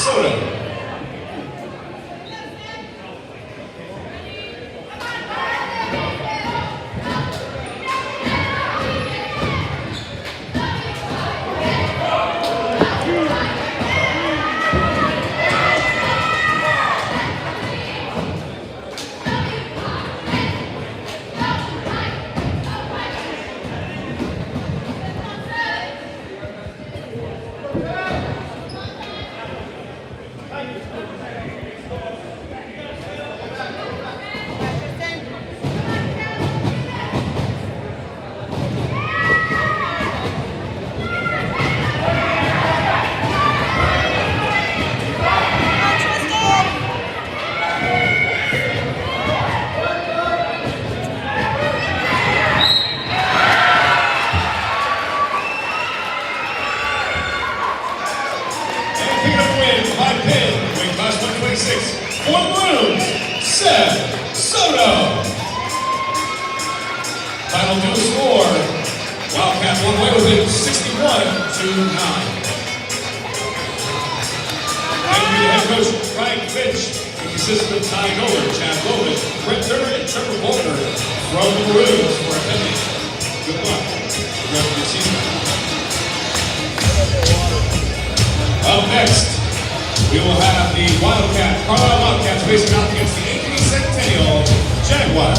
Minnesota. For the Maroons, Seth Soto. Final due score, Wildcats one away with it, 61-9. Thank you to head coach Frank Finch, who consists of Ty Nolan, Chad Bowman, Brett Turner, and Trevor Bolter from the Maroons for attending. Good luck the rest of your season. Up next, we will have the Carlisle Wildcats facing off against the Centennial Jaguars.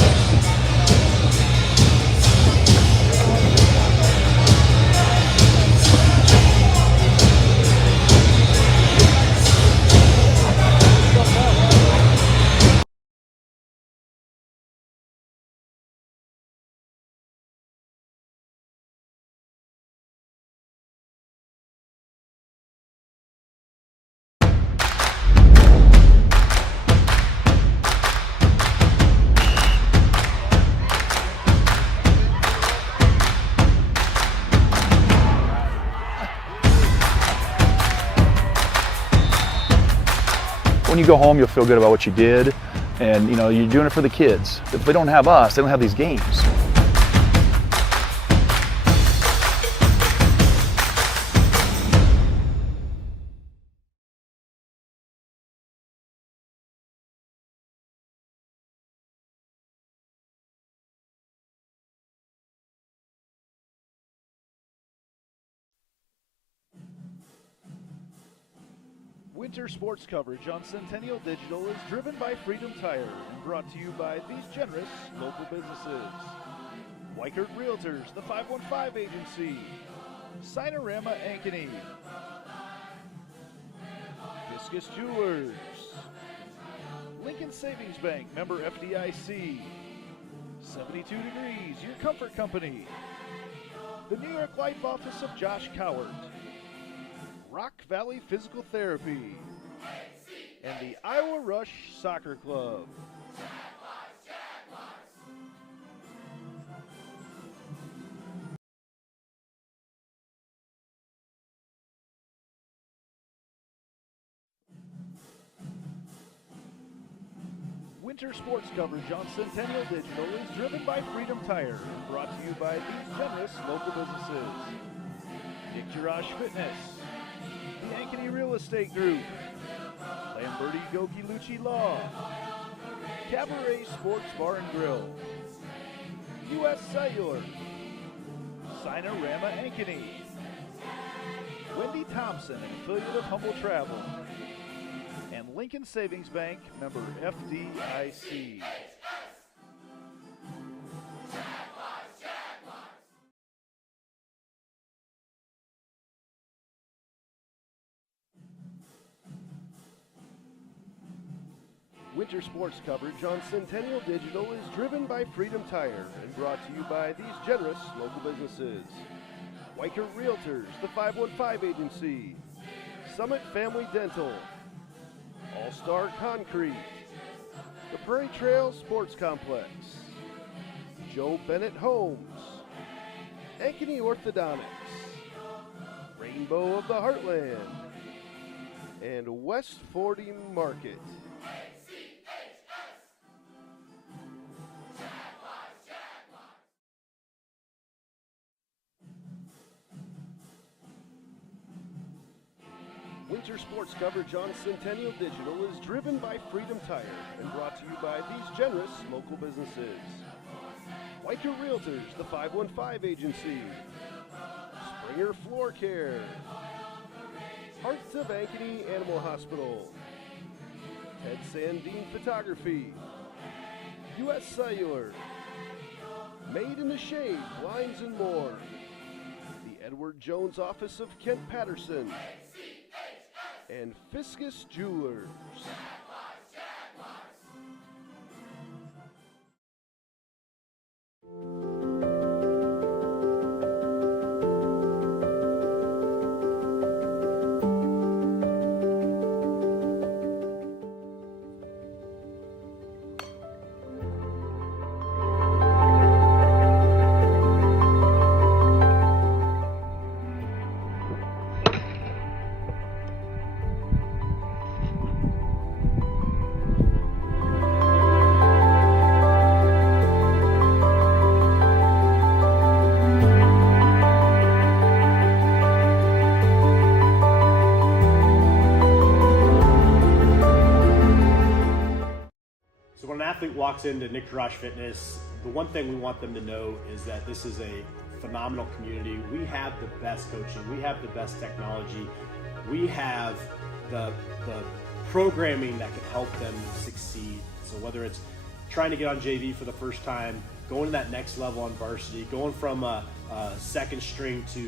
When you go home, you'll feel good about what you did, and you know, you're doing it for the kids. If they don't have us, they don't have these games. Winter sports coverage on Centennial Digital is driven by Freedom Tire and brought to you by these generous local businesses. Weichert Realtors, the 515 Agency, Sinorama Ankeny, Viscus Jewelers, Lincoln Savings Bank, member FDIC, 72 Degrees, your comfort company, the New York Life Office of Josh Cowart, Rock Valley Physical Therapy, and the Iowa Rush Soccer Club. Winter sports coverage on Centennial Digital is driven by Freedom Tire and brought to you by these generous local businesses. Dick Garage Fitness, the Ankeny Real Estate Group, Lamberti Goki Lucci Law, Cabaret Sports Bar and Grill, U.S. Cellular, Sinorama Ankeny, Wendy Thompson, an affiliate of Humble Travel, and Lincoln Savings Bank, member FDIC. Winter sports coverage on Centennial Digital is driven by Freedom Tire and brought to you by these generous local businesses. Weichert Realtors, the 515 Agency, Summit Family Dental, All-Star Concrete, the Prairie Trail Sports Complex, Joe Bennett Homes, Ankeny Orthodontics, Rainbow of the Heartland, and West 40 Market. Winter sports coverage on Centennial Digital is driven by Freedom Tire and brought to you by these generous local businesses. Weicker Realtors, the 515 Agency. Springer Floor Care. Hearts of Ankeny Animal Hospital. Ted Sandine Photography. U.S. Cellular. Made in the Shade, Blinds and More. The Edward Jones Office of Kent Patterson. And Fiscus Jewelers. So when an athlete walks into Nick Garage Fitness, the one thing we want them to know is that this is a phenomenal community. We have the best coaching, we have the best technology, we have the programming that can help them succeed. So whether it's trying to get on JV for the first time, going to that next level on varsity, going from a second string to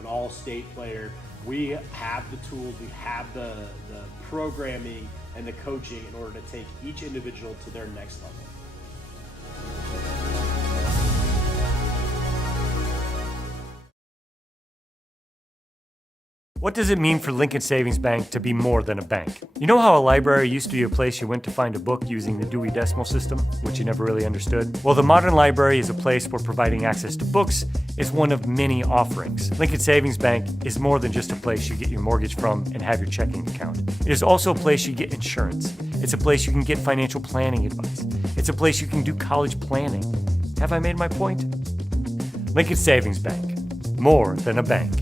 an all-state player, we have the tools, we have the programming and the coaching in order to take each individual to their next level. What does it mean for Lincoln Savings Bank to be more than a bank? You know how a library used to be a place you went to find a book using the Dewey Decimal System, which you never really understood? Well, the modern library is a place where providing access to books is one of many offerings. Lincoln Savings Bank is more than just a place you get your mortgage from and have your checking account. It is also a place you get insurance. It's a place you can get financial planning advice. It's a place you can do college planning. Have I made my point? Lincoln Savings Bank, more than a bank.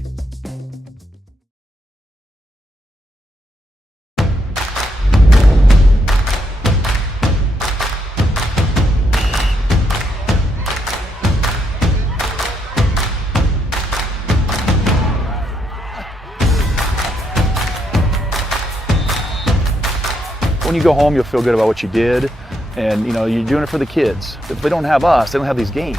When you go home, you'll feel good about what you did, and you're doing it for the kids. If they don't have us, they don't have these games.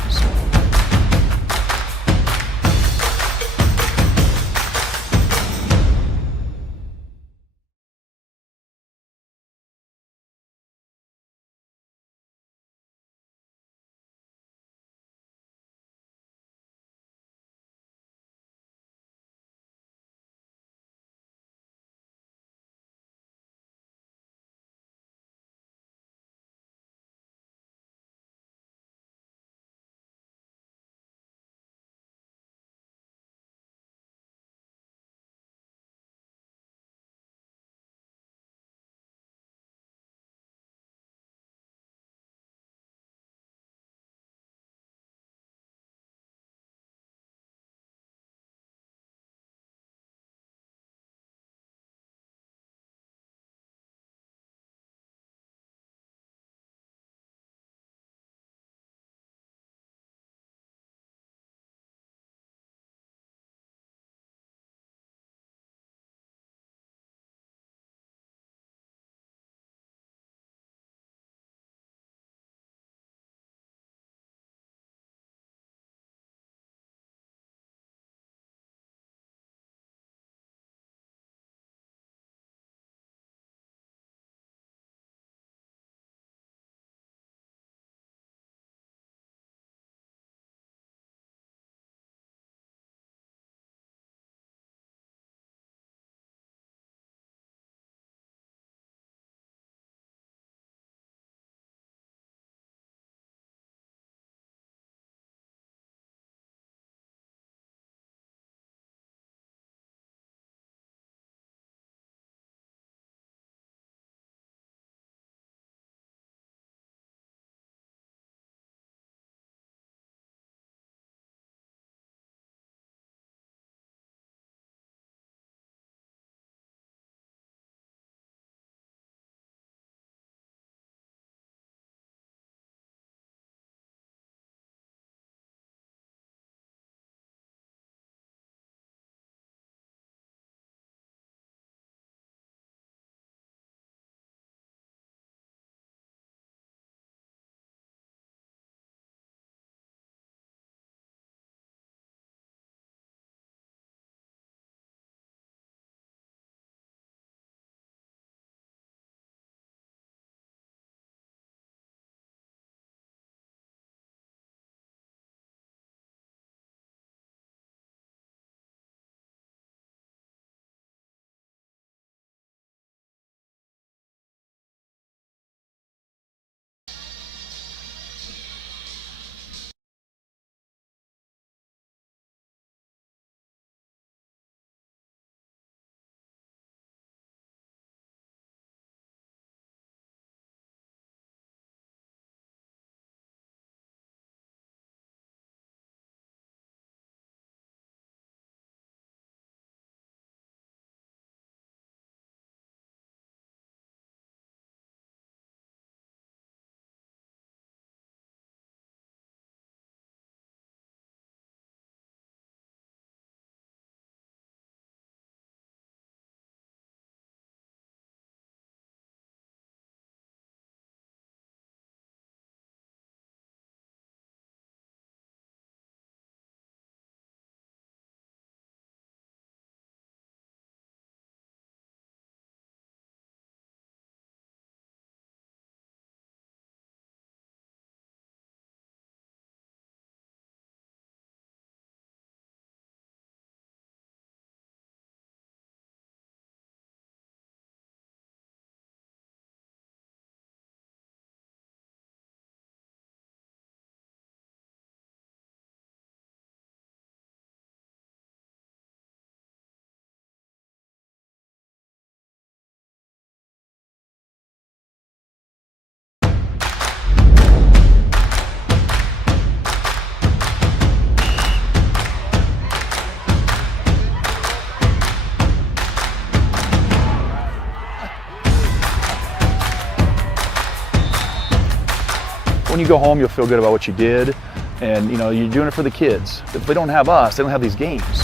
when you go home, you'll feel good about what you did, and you know, you're doing it for the kids. If they don't have us, they don't have these games.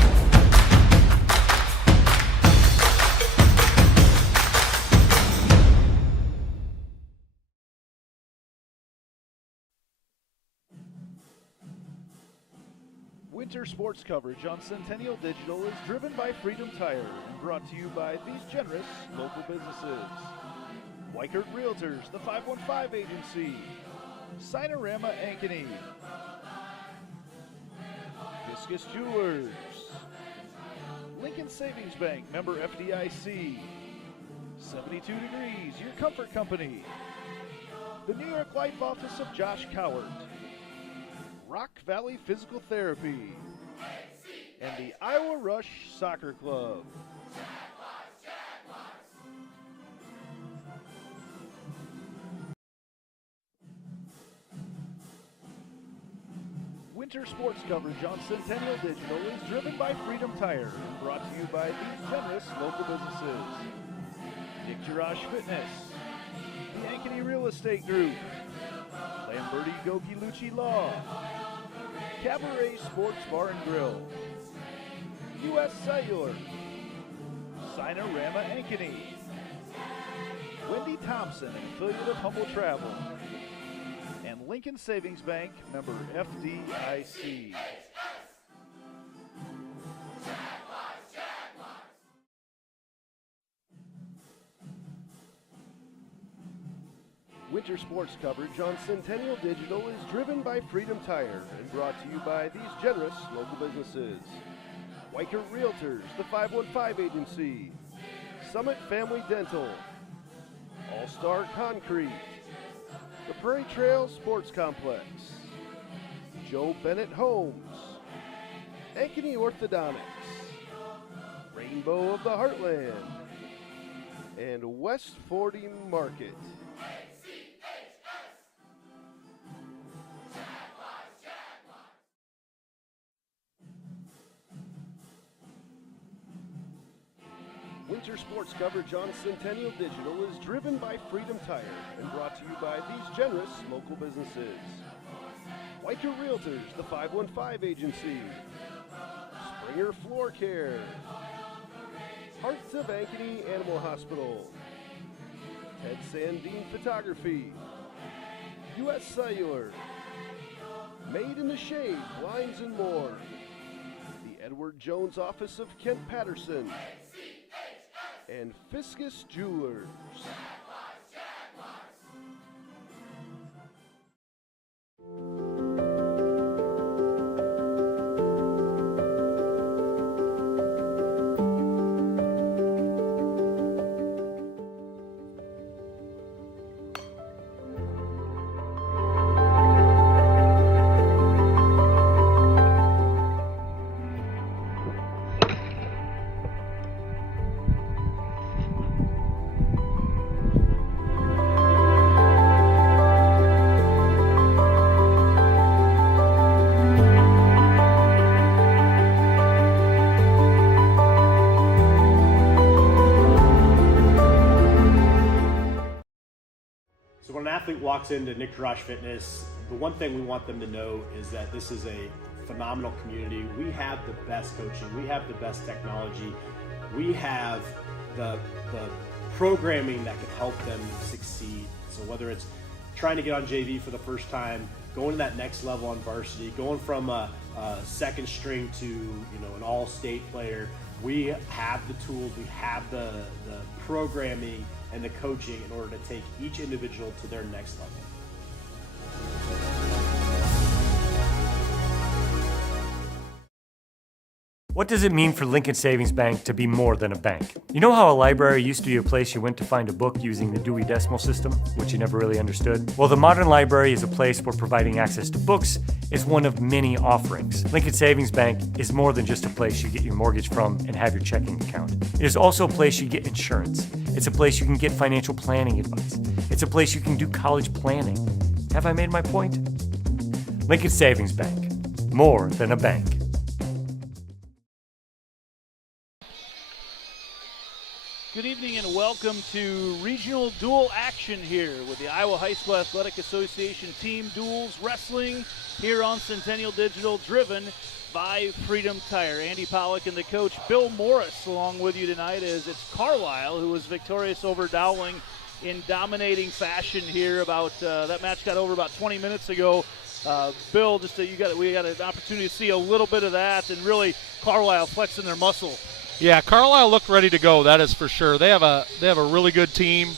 Winter sports coverage on Centennial Digital is driven by Freedom Tire and brought to you by these generous local businesses. Weichert Realtors, the 515 Agency, Sinorama Ankeny, Fiscus Jewelers, Lincoln Savings Bank, member FDIC, 72 Degrees, your comfort company, the New York Life Office of Josh Cowart, Rock Valley Physical Therapy, and the Iowa Rush Soccer Club. Winter sports coverage on Centennial Digital is driven by Freedom Tire and brought to you by these generous local businesses. Dick Jirash Fitness, the Ankeny Real Estate Group, Lamberti Goki Lucci Law, Cabaret Sports Bar and Grill, U.S. Cellular, Sinorama Ankeny, Wendy Thompson, an affiliate of Humble Travel, and Lincoln Savings Bank, member FDIC. Winter sports coverage on Centennial Digital is driven by Freedom Tire and brought to you by these generous local businesses. Weichert Realtors, the 515 Agency, Summit Family Dental, All-Star Concrete, the Prairie Trail Sports Complex, Joe Bennett Homes, Ankeny Orthodontics, Rainbow of the Heartland, and West 40 Market. Winter sports coverage on Centennial Digital is driven by Freedom Tire and brought to you by these generous local businesses. Weichert Realtors, the 515 Agency, Springer Floor Care, Hearts of Ankeny Animal Hospital, Ted Sandine Photography, U.S. Cellular, Made in the Shade, Blinds and More, the Edward Jones Office of Kent Patterson, and Fiscus Jewelers. When an athlete walks into Nick Jirash Fitness, the one thing we want them to know is that this is a phenomenal community. We have the best coaching, we have the best technology, we have the programming that can help them succeed. So whether it's trying to get on JV for the first time, going to that next level on varsity, going from a second string to an all-state player, we have the tools, we have the programming and the coaching in order to take each individual to their next level. What does it mean for Lincoln Savings Bank to be more than a bank? You know how a library used to be a place you went to find a book using the Dewey Decimal System, which you never really understood? Well, the modern library is a place where providing access to books is one of many offerings. Lincoln Savings Bank is more than just a place you get your mortgage from and have your checking account. It is also a place you get insurance. It's a place you can get financial planning advice. It's a place you can do college planning. Have I made my point? Lincoln Savings Bank, more than a bank. Good evening and welcome to regional dual action here with the Iowa High School Athletic Association Team Duels Wrestling here on Centennial Digital, driven by Freedom Tire. Andy Pollock and the coach Bill Morris along with you tonight, as it's Carlisle who was victorious over Dowling in dominating fashion here. That match got over about 20 minutes ago. Bill, we got an opportunity to see a little bit of that, and really Carlisle flexing their muscle. Yeah, Carlisle looked ready to go, that is for sure. They have a really good team.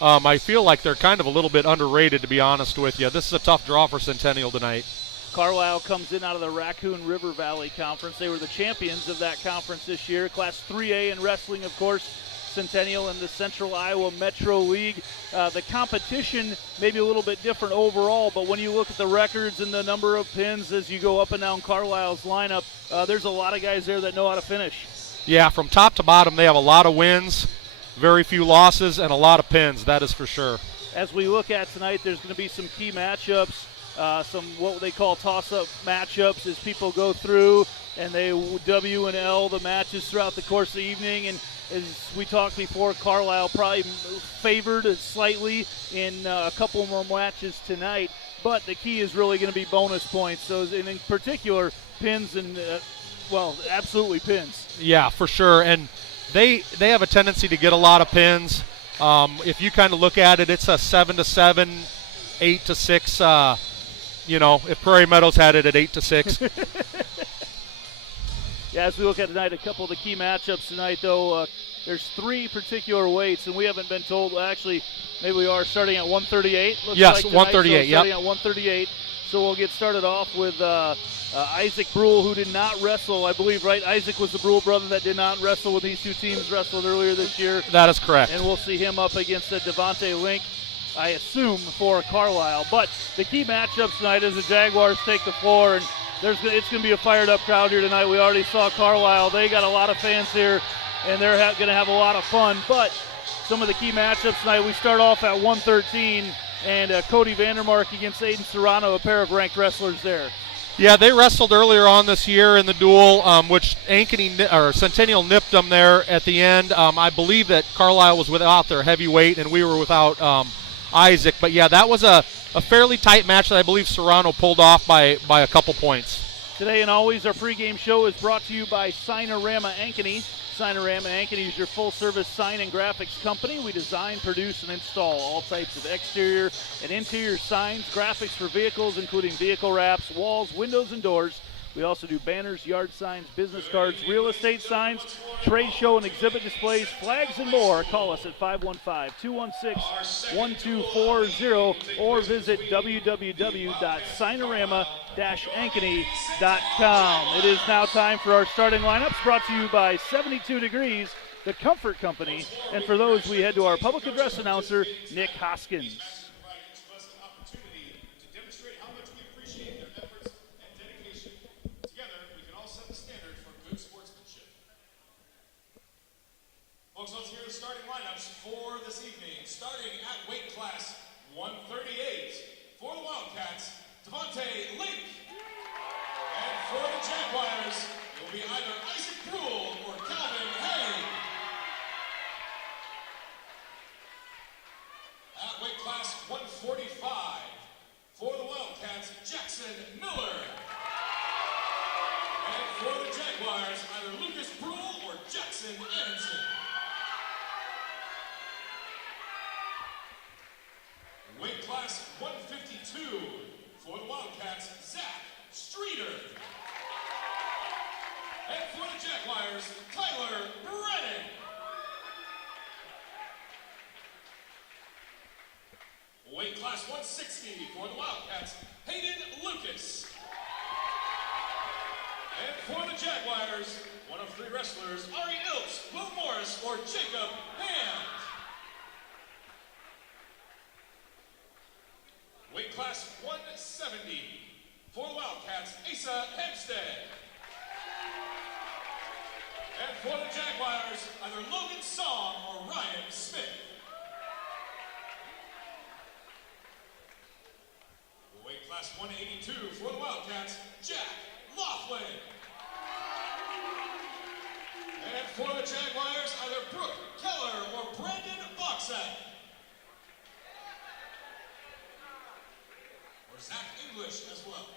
I feel like they're kind of a little bit underrated, to be honest with you. This is a tough draw for Centennial tonight. Carlisle comes in out of the Raccoon River Valley Conference. They were the champions of that conference this year. Class 3A in wrestling, of course. Centennial in the Central Iowa Metro League. The competition may be a little bit different overall, but when you look at the records and the number of pins as you go up and down Carlisle's lineup, there's a lot of guys there that know how to finish. Yeah, from top to bottom, they have a lot of wins, very few losses, and a lot of pins, that is for sure. As we look at tonight, there's going to be some key matchups, some what they call toss-up matchups as people go through, and they W and L the matches throughout the course of the evening. And as we talked before, Carlisle probably favored slightly in a couple more matches tonight, but the key is really going to be bonus points. So in particular, pins and absolutely pins. Yeah, for sure. And they have a tendency to get a lot of pins. If you kind of look at it, it's a 7-7, 8-6. If Prairie Meadows had it at 8-6. Yeah, as we look at tonight, a couple of the key matchups tonight, though, there's three particular weights, and we haven't been told. Actually, maybe we are starting at 138. Yes, like 138. So starting at 138. So we'll get started off with Isaac Brule, who did not wrestle, I believe, right? Isaac was the Brule brother that did not wrestle when these two teams wrestled earlier this year. That is correct. And we'll see him up against Devontae Link, I assume, for Carlisle. But the key matchups tonight is the Jaguars take the floor, and it's going to be a fired-up crowd here tonight. We already saw Carlisle. They got a lot of fans here, and they're going to have a lot of fun. But some of the key matchups tonight, we start off at 113, and Cody Vandermark against Aiden Serrano, a pair of ranked wrestlers there. Yeah, they wrestled earlier on this year in the duel, which Centennial nipped them there at the end. I believe that Carlisle was without their heavyweight, and we were without Isaac. But, yeah, that was a fairly tight match that I believe Serrano pulled off by a couple points. Today and always, our pregame show is brought to you by Signorama Ankeny. Signorama Ankeny is your full-service sign and graphics company. We design, produce, and install all types of exterior and interior signs, graphics for vehicles, including vehicle wraps, walls, windows, and doors. We also do banners, yard signs, business cards, real estate signs, trade show and exhibit displays, flags, and more. Call us at 515-216-1240 or visit www.signorama-ankeny.com. It is now time for our starting lineups, brought to you by 72 Degrees, the Comfort Company. And for those, we head to our public address announcer, Nick Hoskins. Folks, let's hear the starting lineups for this evening. Starting at weight class 138 for the Wildcats, Devontae Link. And for the Jaguars, it will be either Isaac Brule or Calvin Hay. At weight class 145 for the Wildcats, Jackson Miller. And for the Jaguars, either Lucas Brule or Jackson Anderson. Weight class 152 for the Wildcats, Zach Streeter. And for the Jaguars, Tyler Brennan. Weight class 160 for the Wildcats, Hayden Lucas. And for the Jaguars, one of three wrestlers, Ari Ilks, Will Morris, or Jacob Hand. Weight class 170 for the Wildcats, Asa Hempstead. And for the Jaguars, either Logan Song or Ryan Smith. Weight class 182 for the Wildcats, Jack Laughlin. And for the Jaguars, either Brooke Keller or Brandon Boxack. Or Zach English as well.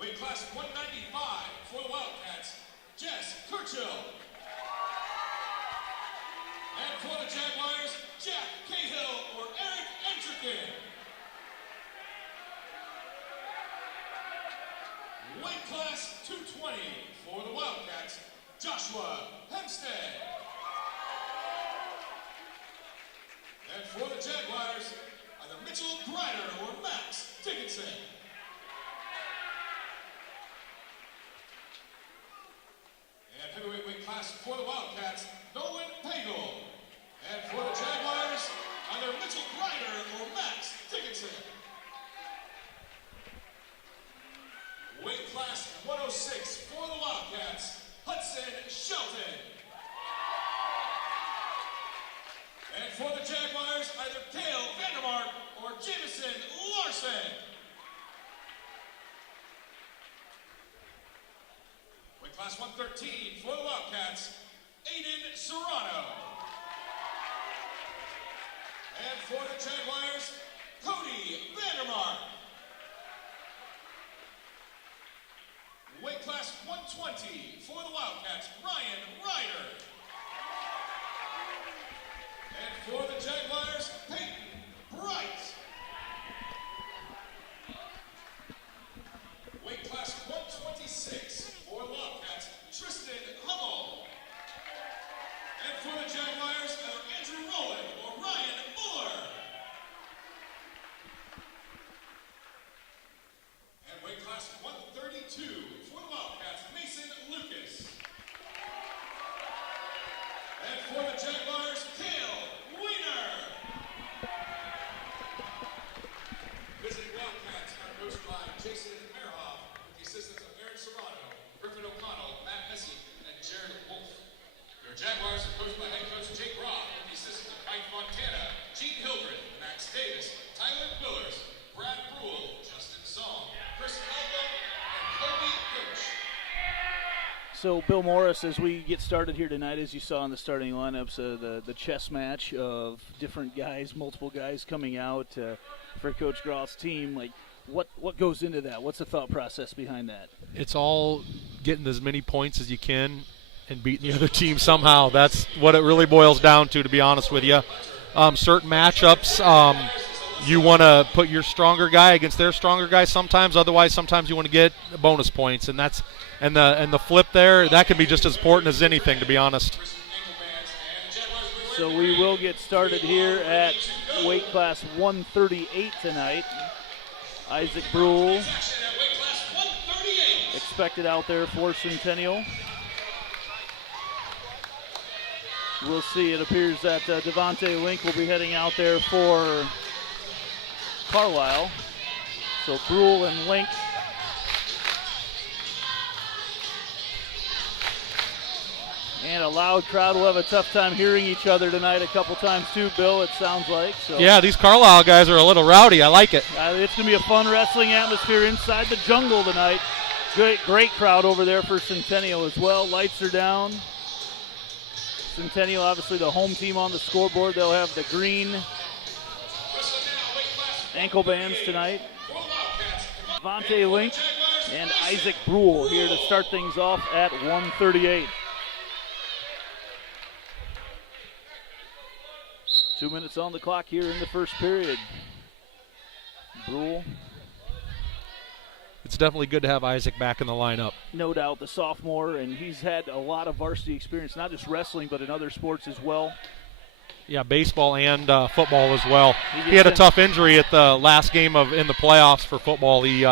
Weight class 195 for the Wildcats, Jess Kirchill. And for the Jaguars, Jack Cahill or Eric Entrikin. Weight class 220 for the Wildcats, Joshua Hempstead. And for the Jaguars, either Mitchell Grider or Max Dickinson. And heavyweight weight class for the Wildcats, Nolan Pagel. And for the Jaguars, either Mitchell Grider or Max Dickinson. Weight class 106 for the Wildcats, Hudson Shelton. And for the Jaguars, either Cale Vandermark or Jameson Larson. Weight class 113 for the Wildcats, Aiden Serrano. And for the Jaguars, Cody Vandermark. Weight class 120 for the Wildcats, Ryan Ryder. And for the Jaguars, Peyton Bright. Weight class 126 for the Wildcats, Tristan Hummel. And for the Jaguars, Andrew Rowland or Ryan Muller. And weight class 132 for the Wildcats, Mason Lucas. And for the Jaguars, Cale Wiener. Visiting Wildcats are coached by Jason Merhoff with the assistance of Aaron Serrano, Griffin O'Connell, Matt Messy, and Jared Wolf. Your Jaguars are coached by head coach Jake Roth with the assistance of Mike Montana, Gene Hildred, Max Davis, Tyler Willers, Brad Brule, Justin Song, Chris Alba, and Kobe Coach. So, Bill Morris, as we get started here tonight, as you saw in the starting lineups, the chess match of different guys, multiple guys coming out for Coach Groth's team, like what goes into that? What's the thought process behind that? It's all getting as many points as you can and beating the other team somehow. That's what it really boils down to be honest with you. Certain matchups, you want to put your stronger guy against their stronger guy sometimes. Otherwise, sometimes you want to get bonus points, and that's and the flip there, that can be just as important as anything, to be honest. So we will get started here at weight class 138 tonight. Isaac Brule expected out there for Centennial. We'll see. It appears that Devontae Link will be heading out there for Carlisle. So Brule and Link. And a loud crowd will have a tough time hearing each other tonight a couple times too, Bill, it sounds like. So yeah, these Carlisle guys are a little rowdy. I like it. It's going to be a fun wrestling atmosphere inside the jungle tonight. Great crowd over there for Centennial as well. Lights are down. Centennial, obviously the home team on the scoreboard. They'll have the green ankle bands tonight. Devontae Link and Isaac Brule here to start things off at 138. 2 minutes on the clock here in the first period. Brule. It's definitely good to have Isaac back in the lineup. No doubt, the sophomore, and he's had a lot of varsity experience, not just wrestling, but in other sports as well. Yeah, baseball and football as well. He had a tough injury at the last game in the playoffs for football. He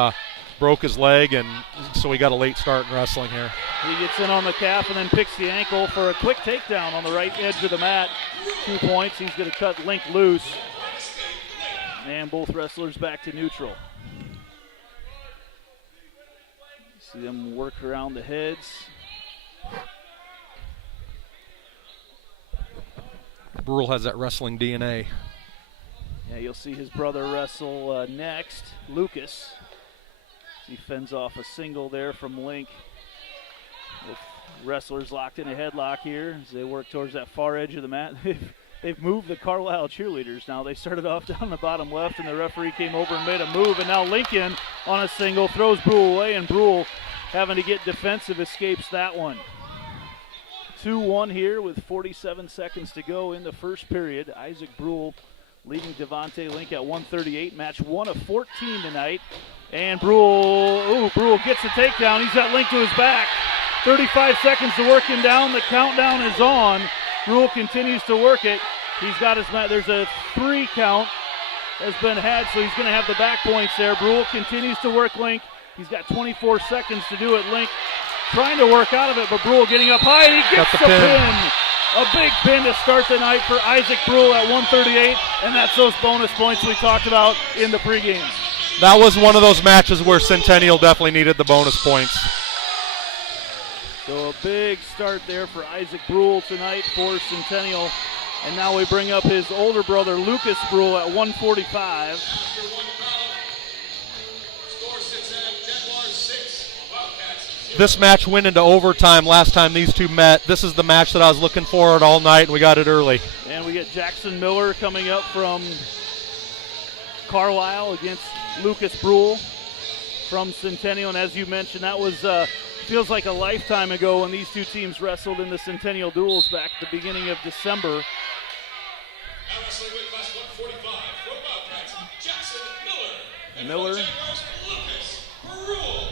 broke his leg, and so he got a late start in wrestling here. He gets in on the calf and then picks the ankle for a quick takedown on the right edge of the mat. 2 points. He's going to cut Link loose. And both wrestlers back to neutral. See them work around the heads. Brule has that wrestling DNA. Yeah, you'll see his brother wrestle next, Lucas. He fends off a single there from Link with Wrestlers locked in a headlock here as they work towards that far edge of the mat. They've moved the Carlisle cheerleaders now. They started off down the bottom left, and the referee came over and made a move, and now Lincoln on a single throws Brule away, and Brule having to get defensive escapes that one. 2-1 here with 47 seconds to go in the first period. Isaac Brule leading Devontae Link at 138. Match 1 of 14 tonight. And Brule gets the takedown. He's got Link to his back. 35 seconds to work him down. The countdown is on. Brule continues to work it. He's got his mat. There's a 3 count has been had, so he's going to have the back points there. Brule continues to work Link. He's got 24 seconds to do it. Link trying to work out of it, but Brule getting up high, and he gets the pin. A big pin to start the night for Isaac Brule at 138, and that's those bonus points we talked about in the pregame. That was one of those matches where Centennial definitely needed the bonus points. So a big start there for Isaac Brule tonight for Centennial. And now we bring up his older brother, Lucas Brule, at 145. This match went into overtime last time these two met. This is the match that I was looking forward all night, and we got it early. And we get Jackson Miller coming up from Carlisle against Lucas Brule from Centennial. And as you mentioned, that was feels like a lifetime ago when these two teams wrestled in the Centennial duels back at the beginning of December. Now wrestling with class 145 from Wildcats, Jackson Miller. And Miller. from Jaguars, Lucas Brule.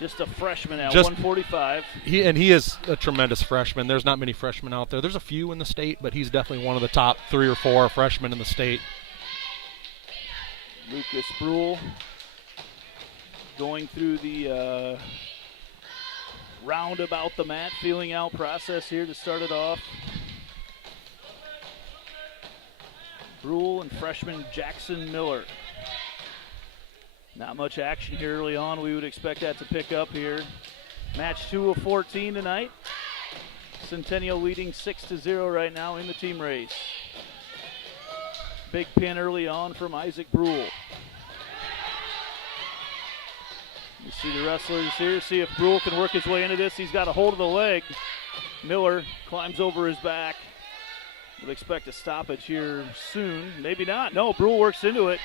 Just a freshman at 145. He is a tremendous freshman. There's not many freshmen out there. There's a few in the state, but he's definitely one of the top 3 or 4 freshmen in the state. Lucas Brule going through the roundabout the mat, feeling out process here to start it off. Brule and freshman Jackson Miller. Not much action here early on. We would expect that to pick up here. Match 2 of 14 tonight. Centennial leading 6-0 right now in the team race. Big pin early on from Isaac Brule. You see the wrestlers here, see if Brule can work his way into this. He's got a hold of the leg. Miller climbs over his back. We'll expect a stoppage here soon. Maybe not. No, Brule works into it.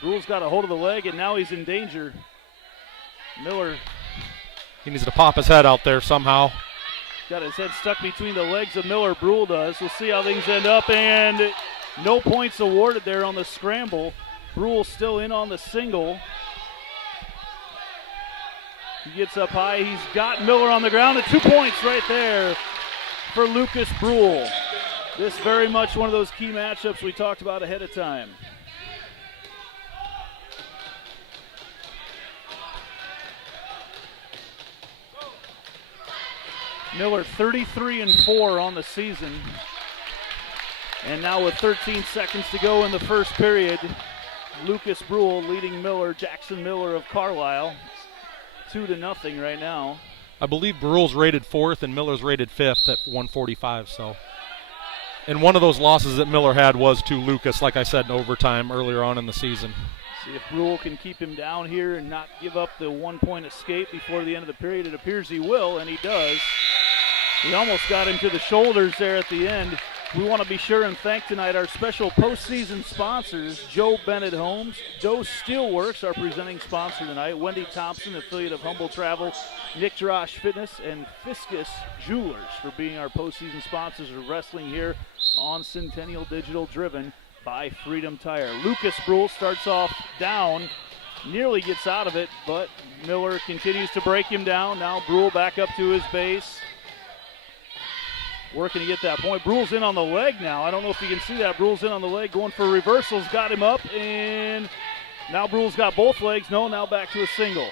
Brule's got a hold of the leg, and now he's in danger. Miller. He needs to pop his head out there somehow. Got his head stuck between the legs of Miller. Brule does. We'll see how things end up, and no points awarded there on the scramble. Brule still in on the single. He gets up high. He's got Miller on the ground, and 2 points right there for Lucas Brule. This very much one of those key matchups we talked about ahead of time. Miller 33-4 on the season. And now with 13 seconds to go in the first period, Lucas Brule leading Miller, Jackson Miller of Carlisle. 2-0 right now. I believe Brule's rated 4th and Miller's rated 5th at 145. So, and one of those losses that Miller had was to Lucas, like I said, in overtime earlier on in the season. See if Brule can keep him down here and not give up the 1-point escape before the end of the period. It appears he will, and he does. He almost got him to the shoulders there at the end. We want to be sure and thank tonight our special postseason sponsors, Joe Bennett Homes, Doe Steelworks, our presenting sponsor tonight, Wendy Thompson, affiliate of Humble Travel, Nick Drosh Fitness, and Fiscus Jewelers for being our postseason sponsors of wrestling here on Centennial Digital, driven by Freedom Tire. Lucas Brule starts off down, nearly gets out of it, but Miller continues to break him down. Now Brule back up to his base. Working to get that point. Brule's in on the leg now. I don't know if you can see that. Brule's in on the leg, going for reversals. Got him up, and now Brule's got both legs. No, now back to a single.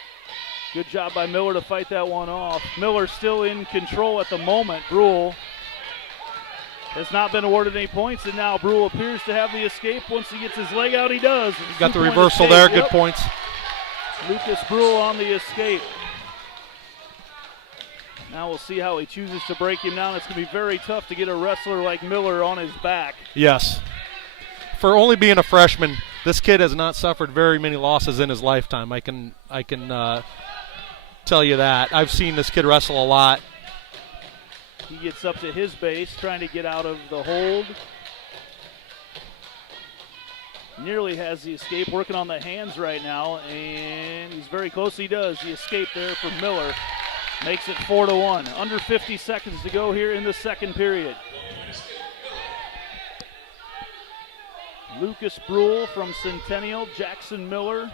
Good job by Miller to fight that one off. Miller still in control at the moment. Brule has not been awarded any points, and now Brule appears to have the escape. Once he gets his leg out, he does. Got the reversal there. Good points. Lucas Brule on the escape. Now we'll see how he chooses to break him down. It's going to be very tough to get a wrestler like Miller on his back. Yes. For only being a freshman, this kid has not suffered very many losses in his lifetime. I can tell you that. I've seen this kid wrestle a lot. He gets up to his base, trying to get out of the hold. Nearly has the escape, working on the hands right now, and he's very close. He does. The escape there from Miller makes it 4-1. Under 50 seconds to go here in the second period. Lucas Brule from Centennial, Jackson Miller,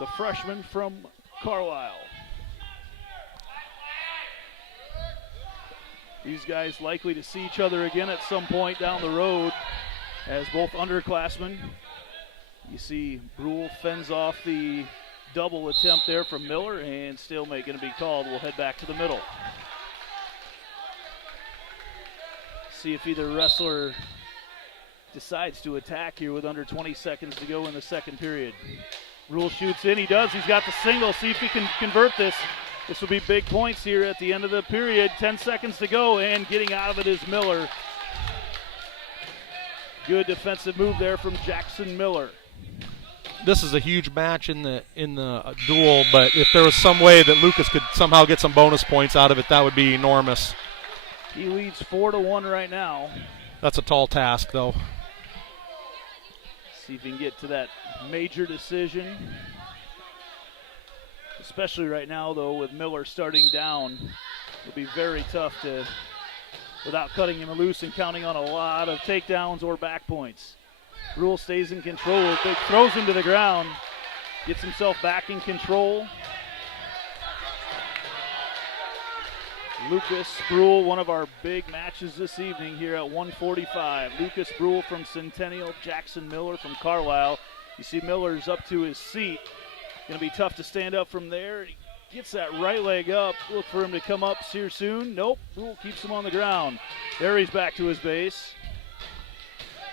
the freshman from Carlisle. These guys likely to see each other again at some point down the road as both underclassmen. You see Brule fends off the double attempt there from Miller, and stalemate going to be called. We'll head back to the middle. See if either wrestler decides to attack here with under 20 seconds to go in the second period. Brule shoots in. He does. He's got the single. See if he can convert this. This will be big points here at the end of the period. 10 seconds to go, and getting out of it is Miller. Good defensive move there from Jackson Miller. This is a huge match in the duel, but if there was some way that Lucas could somehow get some bonus points out of it, that would be enormous. He leads 4-1 right now. That's a tall task, though. See if he can get to that major decision. Especially right now, though, with Miller starting down. It'll be very tough to, without cutting him loose and counting on a lot of takedowns or back points. Brule stays in control. Big throws him to the ground. Gets himself back in control. Lucas Brule, one of our big matches this evening here at 145. Lucas Brule from Centennial, Jackson Miller from Carlisle. You see Miller's up to his seat. Going to be tough to stand up from there. He gets that right leg up. Look for him to come up here soon. Nope. Brule keeps him on the ground. There he's back to his base.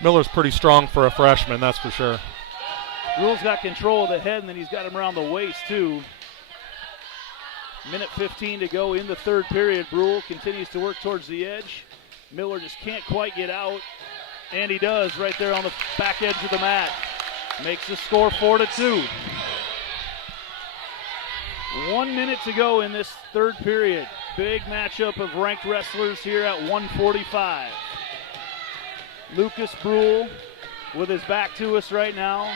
Miller's pretty strong for a freshman, that's for sure. Brule's got control of the head, and then he's got him around the waist, too. Minute 15 to go in the third period. Brule continues to work towards the edge. Miller just can't quite get out, and he does right there on the back edge of the mat. Makes the score 4-2. 1 minute to go in this third period. Big matchup of ranked wrestlers here at 145. Lucas Brule with his back to us right now.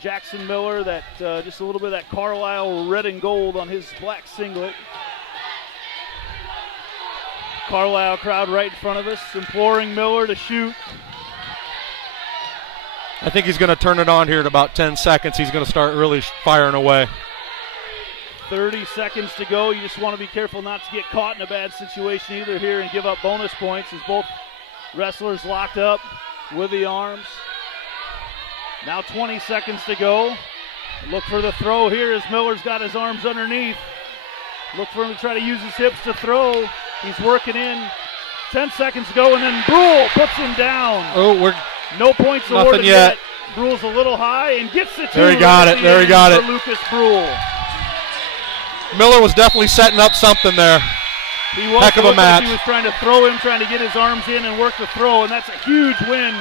Jackson Miller, that just a little bit of that Carlisle red and gold on his black singlet. Carlisle crowd right in front of us, imploring Miller to shoot. I think he's going to turn it on here in about 10 seconds. He's going to start really firing away. 30 seconds to go. You just want to be careful not to get caught in a bad situation either here and give up bonus points as both wrestlers locked up with the arms. Now 20 seconds to go. Look for the throw here as Miller's got his arms underneath. Look for him to try to use his hips to throw. He's working in. 10 seconds to go, and then Brule puts him down. Oh, we're no points awarded yet. Brule's a little high and gets the two. There he got it. There he got it. Lucas Brule. Miller was definitely setting up something there. He was. Heck of a match. Like he was trying to throw him, trying to get his arms in and work the throw, and that's a huge win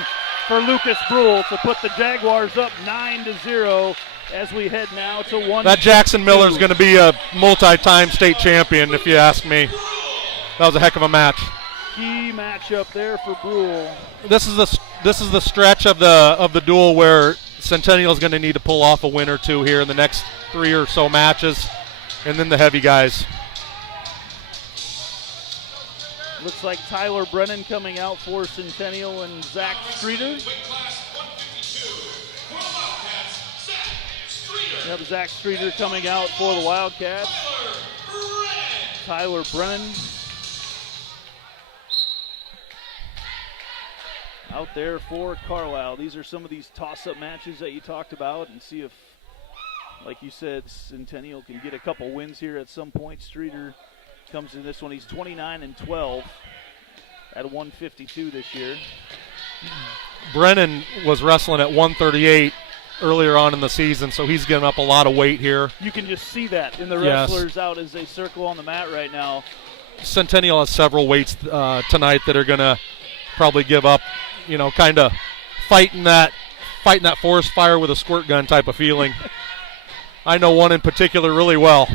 for Lucas Brule to put the Jaguars up 9-0 as we head now to 1. That Jackson Miller is going to be a multi-time state champion, if you ask me. That was a heck of a match. Key matchup there for Brule. This is the stretch of the duel where Centennial is going to need to pull off a win or two here in the next 3 or so matches, and then the heavy guys. Looks like Tyler Brennan coming out for Centennial and Zach Streeter. Yep, Zach Streeter coming out for the Wildcats. Tyler Brennan out there for Carlisle. These are some of these toss-up matches that you talked about, and see if, like you said, Centennial can get a couple wins here at some point. Streeter comes in this one. He's 29-12 at 152 this year. Brennan was wrestling at 138 earlier on in the season, so he's giving up a lot of weight here. You can just see that in the wrestlers out as they circle on the mat right now. Centennial has several weights tonight that are going to probably give up, kind of fighting that forest fire with a squirt gun type of feeling. I know one in particular really well.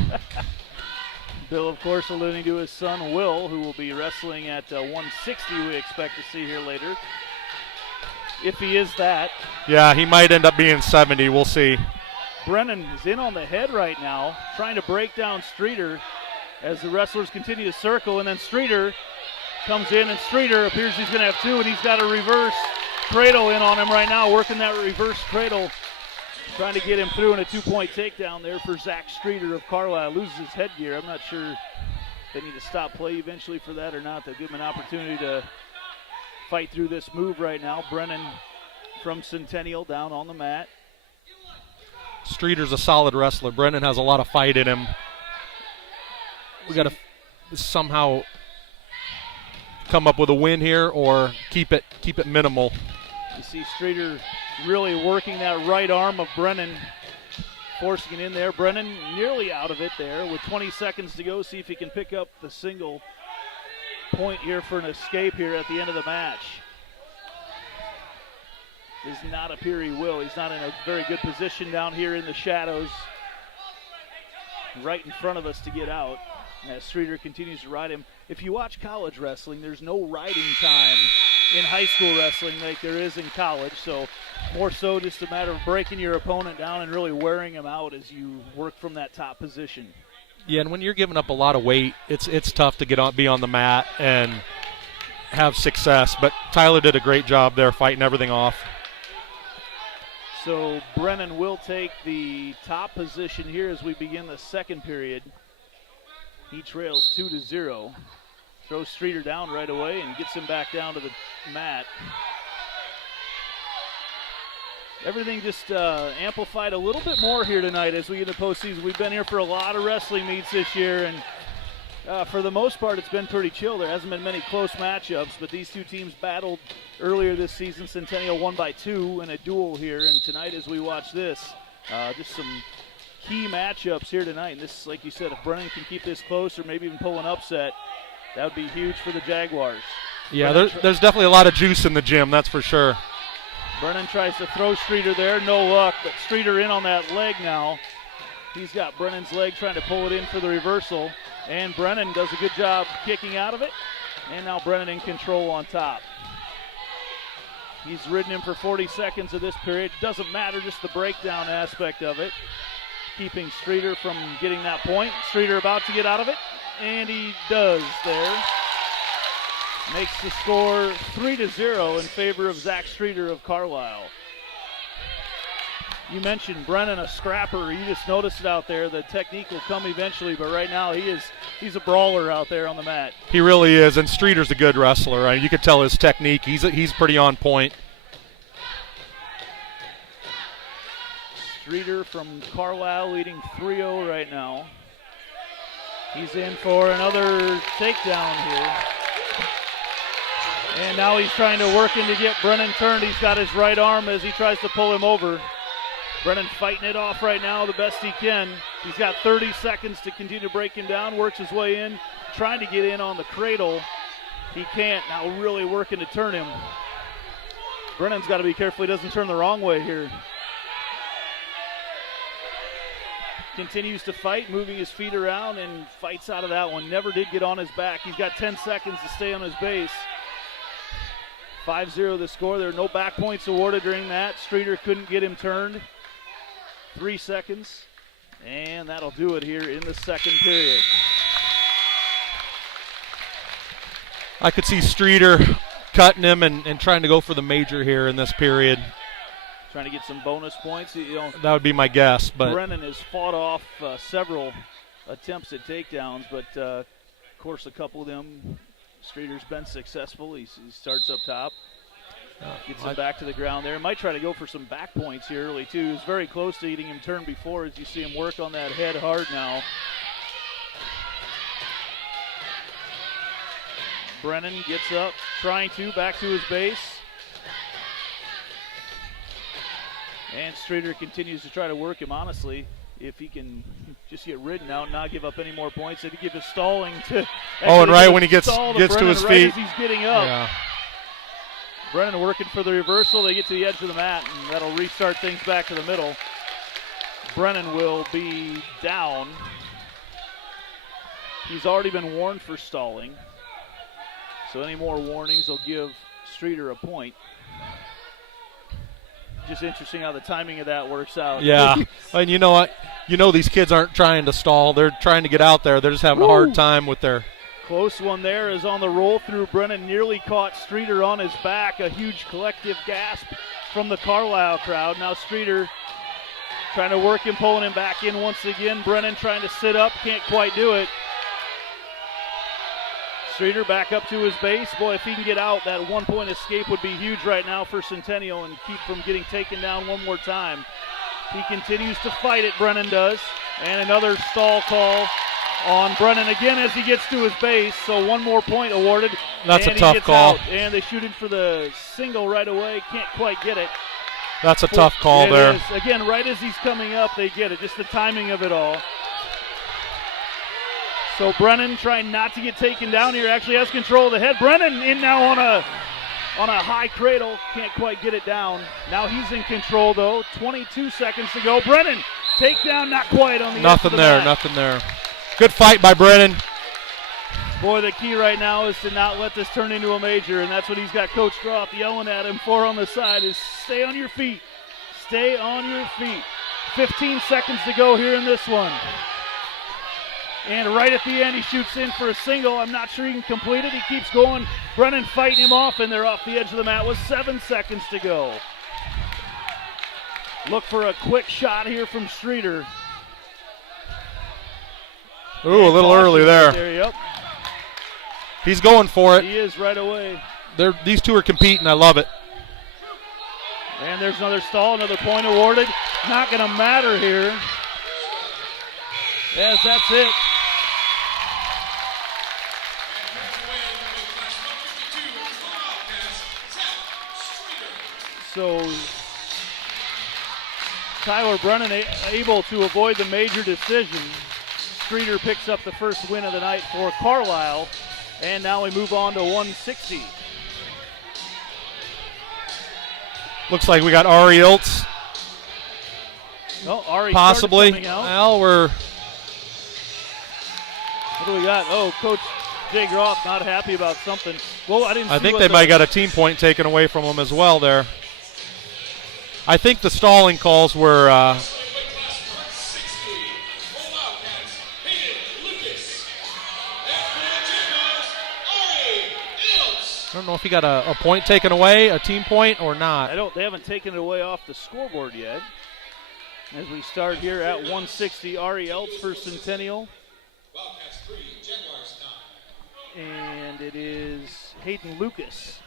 Bill, of course, alluding to his son, Will, who will be wrestling at 160, we expect to see here later. If he is that. Yeah, he might end up being 70. We'll see. Brennan is in on the head right now, trying to break down Streeter as the wrestlers continue to circle, and then Streeter comes in, and Streeter appears he's going to have two, and he's got a reverse cradle in on him right now, working that reverse cradle, trying to get him through, and a 2-point takedown there for Zach Streeter of Carlisle. Loses his headgear. I'm not sure if they need to stop play eventually for that or not. They'll give him an opportunity to fight through this move right now. Brennan from Centennial down on the mat. Streeter's a solid wrestler. Brennan has a lot of fight in him. We got to somehow come up with a win here or keep it minimal. You see Streeter really working that right arm of Brennan, forcing it in there. Brennan nearly out of it there with 20 seconds to go. See if he can pick up the single point here for an escape here at the end of the match. Does not appear he will. He's not in a very good position down here in the shadows, right in front of us to get out as Streeter continues to ride him. If you watch college wrestling, there's no riding time in high school wrestling like there is in college, so more so just a matter of breaking your opponent down and really wearing him out as you work from that top position. Yeah, and when you're giving up a lot of weight, it's tough to be on the mat and have success, but Tyler did a great job there fighting everything off. So Brennan will take the top position here as we begin the second period. He trails 2-0. Throws Streeter down right away and gets him back down to the mat. Everything just amplified a little bit more here tonight as we get into postseason. We've been here for a lot of wrestling meets this year, and for the most part, it's been pretty chill. There hasn't been many close matchups, but these two teams battled earlier this season. Centennial won by 2 in a duel here, and tonight as we watch this, just some key matchups here tonight. And this, like you said, if Brennan can keep this close or maybe even pull an upset, that would be huge for the Jaguars. Yeah, there's definitely a lot of juice in the gym, that's for sure. Brennan tries to throw Streeter there, no luck, but Streeter in on that leg now. He's got Brennan's leg trying to pull it in for the reversal, and Brennan does a good job kicking out of it, and now Brennan in control on top. He's ridden him for 40 seconds of this period. Doesn't matter, just the breakdown aspect of it, keeping Streeter from getting that point. Streeter about to get out of it, and he does there. Makes the score 3-0 in favor of Zach Streeter of Carlisle. You mentioned Brennan, a scrapper. You just noticed it out there. The technique will come eventually, but right now he's a brawler out there on the mat. He really is, and Streeter's a good wrestler. You could tell his technique. He's pretty on point. Streeter from Carlisle leading 3-0 right now. He's in for another takedown here. And now he's trying to work in to get Brennan turned. He's got his right arm as he tries to pull him over. Brennan fighting it off right now the best he can. He's got 30 seconds to continue to break him down, works his way in, trying to get in on the cradle. He can't, now really working to turn him. Brennan's got to be careful he doesn't turn the wrong way here. Continues to fight, moving his feet around, and fights out of that one. Never did get on his back. He's got 10 seconds to stay on his base. 5-0 the score. There are no back points awarded during that. Streeter couldn't get him turned. 3 seconds, and that'll do it here in the second period. I could see Streeter cutting him and trying to go for the major here in this period. Trying to get some bonus points. That would be my guess. But Brennan has fought off several attempts at takedowns, but of course a couple of them Streeter's been successful. He starts up top. Gets him back to the ground there. Might try to go for some back points here early, too. He was very close to getting him turned before as you see him work on that head hard now. Brennan gets up, trying to, back to his base. And Streeter continues to try to work him, honestly. If he can just get ridden out and not give up any more points, if he give his stalling to... and right when he gets to his right feet. As he's getting up. Yeah. Brennan working for the reversal. They get to the edge of the mat, and that'll restart things back to the middle. Brennan will be down. He's already been warned for stalling. So any more warnings will give Streeter a point. Just interesting how the timing of that works out. Yeah, and you know what? You know these kids aren't trying to stall. They're trying to get out there. They're just having a hard time with their... Close one there is on the roll through. Brennan nearly caught Streeter on his back. A huge collective gasp from the Carlisle crowd. Now Streeter trying to work him, pulling him back in once again. Brennan trying to sit up, can't quite do it. Streeter back up to his base. Boy, if he can get out, that 1-point escape would be huge right now for Centennial and keep from getting taken down one more time. He continues to fight it, Brennan does. And another stall call on Brennan again as he gets to his base. So 1 more point awarded. That's and a tough call. Out, and they shoot it for the single right away. Can't quite get it. That's a tough call there. Is. Again, right as he's coming up, they get it. Just the timing of it all. So Brennan trying not to get taken down here. Actually has control of the head. Brennan in now on a high cradle. Can't quite get it down. Now he's in control though. 22 seconds to go. Brennan takedown, not quite on the Nothing edge of the there. mat. Nothing there. Good fight by Brennan. Boy, the key right now is to not let this turn into a major, and that's what he's got Coach Groff yelling at him for on the side is stay on your feet. Stay on your feet. 15 seconds to go here in this one. And right at the end, he shoots in for a single. I'm not sure he can complete it. He keeps going. Brennan fighting him off, and they're off the edge of the mat with 7 seconds to go. Look for a quick shot here from Streeter. Ooh, a little early there. Yep. He's going for it. He is right away. These two are competing. I love it. And there's another stall, another point awarded. Not going to matter here. Yes, that's it. So Tyler Brennan able to avoid the major decision. Streeter picks up the first win of the night for Carlisle. And now we move on to 160. Looks like we got Ari Iltz. Oh, Ari possibly. Well, we're... What do we got? Oh, Coach Jay Groff not happy about something. Well, I think they might got a team point taken away from them as well there. I think the stalling calls were... I don't know if he got a point taken away, a team point, or not. They haven't taken it away off the scoreboard yet. As we start here at 160, Ari Eltz for Centennial. And it is Hayden Lucas.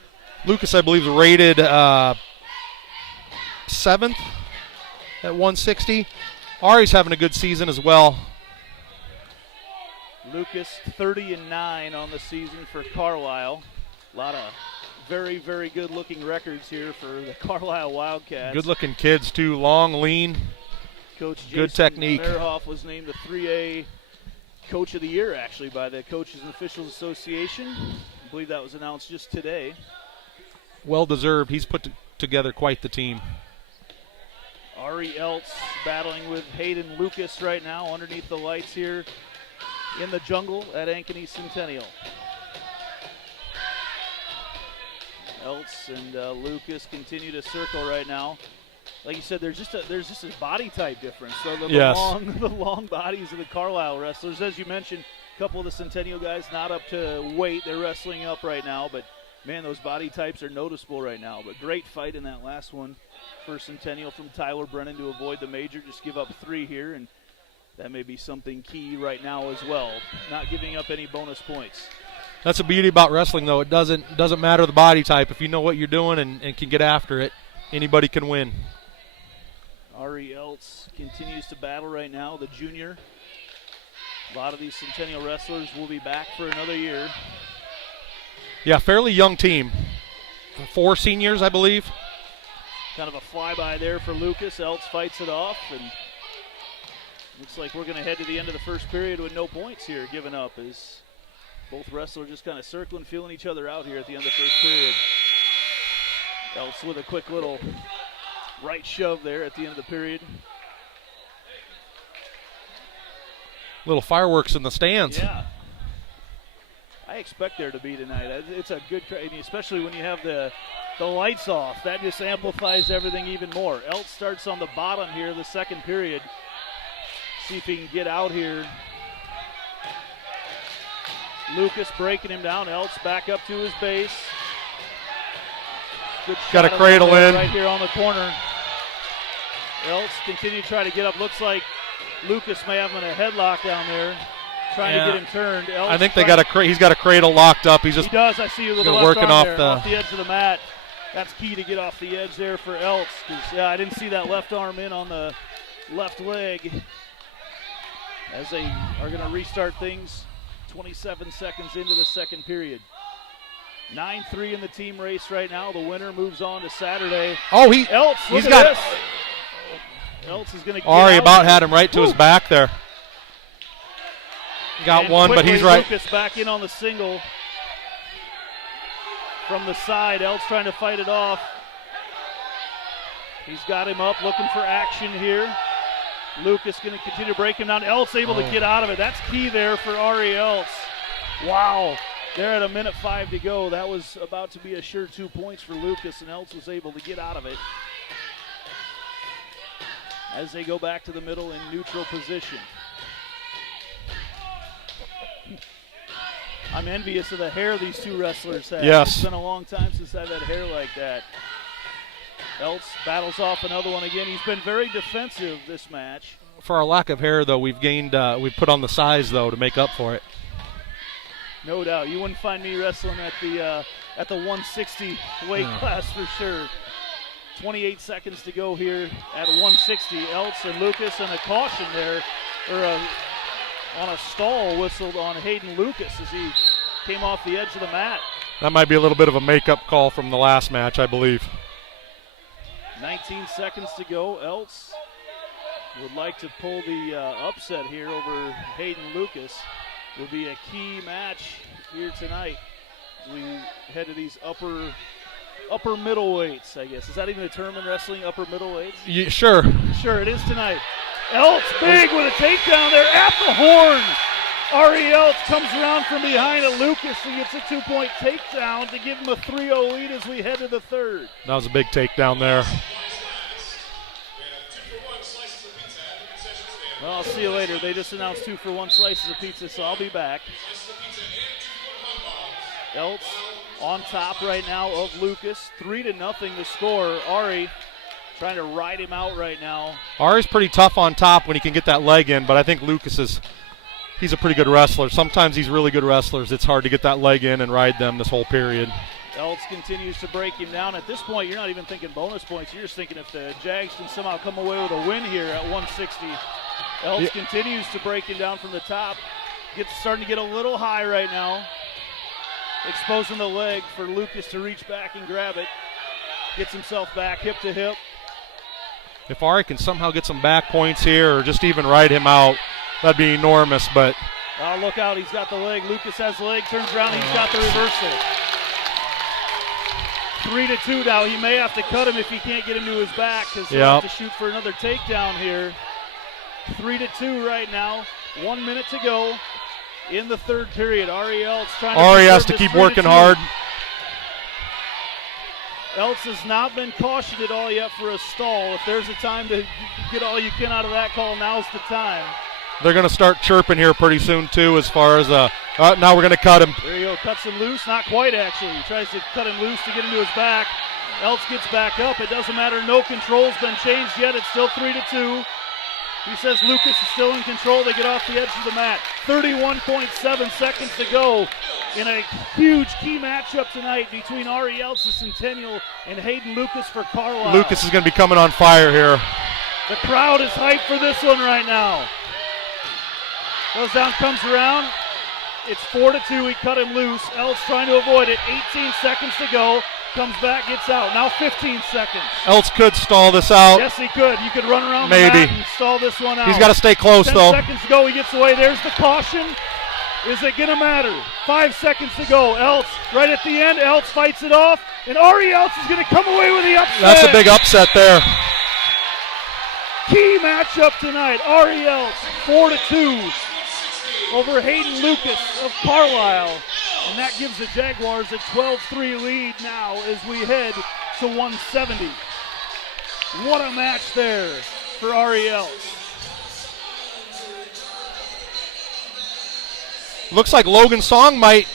Lucas, I believe, is rated 7th at 160. Ari's having a good season as well. Lucas 30-9 on the season for Carlisle. A lot of very, very good-looking records here for the Carlisle Wildcats. Good-looking kids, too. Long, lean, Coach good Jason technique. Merhoff was named the 3A Coach of the Year, actually, by the Coaches and Officials Association. I believe that was announced just today. Well-deserved. He's put together quite the team. Ari Eltz battling with Hayden Lucas right now underneath the lights here in the jungle at Ankeny Centennial. Eltz and Lucas continue to circle right now. Like you said, there's just a body type difference. So the long bodies of the Carlisle wrestlers, as you mentioned, a couple of the Centennial guys not up to weight. They're wrestling up right now, but man, those body types are noticeable right now. But great fight in that last one for Centennial from Tyler Brennan to avoid the major. Just give up 3 here, and that may be something key right now as well. Not giving up any bonus points. That's the beauty about wrestling, though. It doesn't matter the body type. If you know what you're doing and can get after it, anybody can win. Ari Eltz continues to battle right now, the junior. A lot of these Centennial wrestlers will be back for another year. Yeah, fairly young team. 4 seniors, I believe. Kind of a flyby there for Lucas. Eltz fights it off, and looks like we're going to head to the end of the first period with no points here given up as both wrestlers just kind of circling, feeling each other out here at the end of the first period. Eltz with a quick little right shove there at the end of the period. Little fireworks in the stands. Yeah. I expect there to be tonight. It's a good, especially when you have the lights off. That just amplifies everything even more. Eltz starts on the bottom here the second period. See if he can get out here. Lucas breaking him down. Eltz back up to his base. Good Got a shot cradle in. right here on the corner. Eltz continue to try to get up. Looks like Lucas may have him in a headlock down there, trying to get him turned. Eltz I think he's got a cradle locked up. He does. I see you with the left working arm off the edge of the mat. That's key to get off the edge there for Eltz. I didn't see that left arm in on the left leg. As they are going to restart things 27 seconds into the second period. 9-3 in the team race right now. The winner moves on to Saturday. Oh, Eltz, he's got this. Eltz is going to get Ari out about here. had him right to his back there. Got and one, but quickly he's right. Lucas back in on the single from the side. Eltz trying to fight it off. He's got him up, looking for action here. Lucas going to continue to break him down. Eltz able to get out of it. That's key there for Ari Eltz. Wow. They're at 1:05 to go. That was about to be a sure 2 points for Lucas, and Eltz was able to get out of it. As they go back to the middle in neutral position. I'm envious of the hair these two wrestlers have. Yes. It's been a long time since I've had hair like that. Eltz battles off another one again. He's been very defensive this match. For our lack of hair, though, we've put on the size, though, to make up for it. No doubt. You wouldn't find me wrestling at the 160 weight class for sure. 28 seconds to go here at 160. Eltz and Lucas, and a caution there, on a stall whistled on Hayden Lucas as he came off the edge of the mat. That might be a little bit of a makeup call from the last match, I believe. 19 seconds to go. Eltz would like to pull the upset here over Hayden Lucas. Will be a key match here tonight as we head to these upper middleweights, I guess. Is that even a term in wrestling, upper middleweights? Yeah, sure. Sure, it is tonight. Eltz big with a takedown there at the horn. Ari Eltz comes around from behind at Lucas and gets a 2-point takedown to give him a 3-0 lead as we head to the third. That was a big takedown there. Well, I'll see you later. They just announced 2-for-1 slices of pizza, so I'll be back. Eltz on top right now of Lucas. 3-0 the score. Ari trying to ride him out right now. Ari's pretty tough on top when he can get that leg in, but I think Lucas he's a pretty good wrestler. Sometimes these really good wrestlers, it's hard to get that leg in and ride them this whole period. Eltz continues to break him down. At this point, you're not even thinking bonus points. You're just thinking if the Jags can somehow come away with a win here at 160. Eltz continues to break him down from the top. Starting to get a little high right now. Exposing the leg for Lucas to reach back and grab it. Gets himself back hip to hip. If Ari can somehow get some back points here or just even ride him out, that'd be enormous, but... Oh, look out, he's got the leg. Lucas has the leg, turns around, he's got the reversal. 3-2 now. He may have to cut him if he can't get him to his back because he'll have to shoot for another takedown here. 3-2 right now. 1 minute to go in the third period. Ari Eltz trying to... Ari has to keep working hard. Eltz has not been cautioned at all yet for a stall. If there's a time to get all you can out of that call, now's the time. They're going to start chirping here pretty soon, too, as far as now we're going to cut him. There you go, cuts him loose. Not quite, actually. He tries to cut him loose to get him to his back. Eltz gets back up. It doesn't matter. No control's been changed yet. It's still 3-2. He says Lucas is still in control. They get off the edge of the mat. 31.7 seconds to go in a huge key matchup tonight between Ari Eltz of Centennial and Hayden Lucas for Carlisle. Lucas is going to be coming on fire here. The crowd is hyped for this one right now. Goes down, comes around. It's 4-2. He cut him loose. Eltz trying to avoid it. 18 seconds to go. Comes back, gets out. Now 15 seconds. Eltz could stall this out. Yes, he could. You could run around maybe the mat and stall this one out. He's got to stay close, 10 though. 10 seconds to go. He gets away. There's the caution. Is it going to matter? 5 seconds to go. Eltz right at the end. Eltz fights it off. And Ari Eltz is going to come away with the upset. That's a big upset there. Key matchup tonight. Ari Eltz, 4-2. over Hayden Lucas of Carlisle. And that gives the Jaguars a 12-3 lead now as we head to 170. What a match there for Ariel. Looks like Logan Song might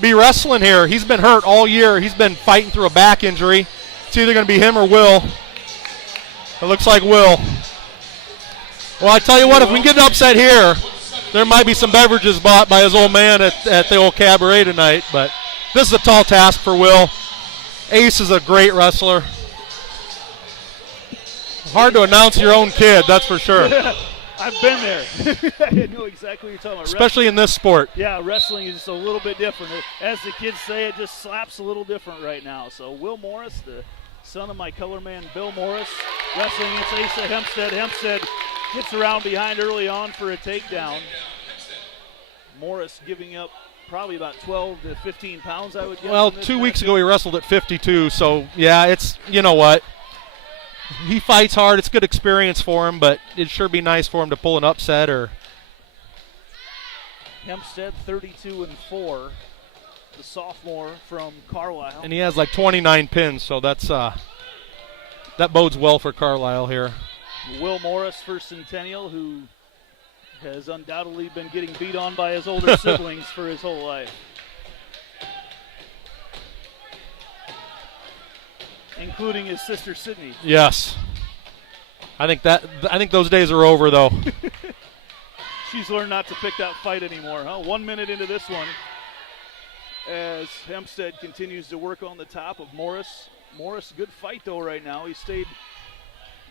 be wrestling here. He's been hurt all year. He's been fighting through a back injury. It's either going to be him or Will. It looks like Will. Well, I tell you what, if we can get an upset here, there might be some beverages bought by his old man at the old cabaret tonight. But this is a tall task for Will. Ace is a great wrestler. Hard to announce your own kid, that's for sure. I've been there. I know exactly what you're talking about. Especially in this sport. Yeah, wrestling is just a little bit different. As the kids say, it just slaps a little different right now. So Will Morris, the son of my color man Bill Morris, wrestling against Asa Hempstead. Hempstead gets around behind early on for a takedown. Morris giving up probably about 12 to 15 pounds, I would guess. Well, 2 weeks ago he wrestled at 52, so yeah, it's, you know what. He fights hard. It's good experience for him, but it'd sure be nice for him to pull an upset. Or Hempstead 32-4, the sophomore from Carlisle. And he has like 29 pins, so that's that bodes well for Carlisle here. Will Morris for Centennial, who has undoubtedly been getting beat on by his older siblings for his whole life. Including his sister Sydney. Yes. I think those days are over though. She's learned not to pick that fight anymore, huh? 1 minute into this one as Hempstead continues to work on the top of Morris. Morris, good fight though right now. He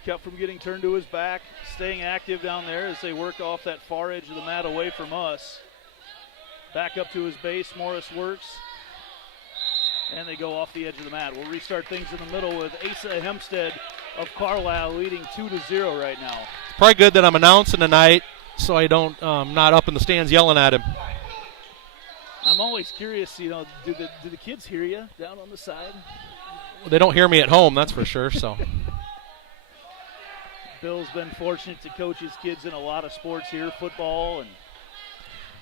kept from getting turned to his back, staying active down there as they work off that far edge of the mat away from us. Back up to his base, Morris works. And they go off the edge of the mat. We'll restart things in the middle with Asa Hempstead of Carlisle leading 2-0 right now. It's probably good that I'm announcing tonight so I don't not up in the stands yelling at him. I'm always curious, do the kids hear you down on the side? Well, they don't hear me at home, that's for sure. So Bill's been fortunate to coach his kids in a lot of sports here, football and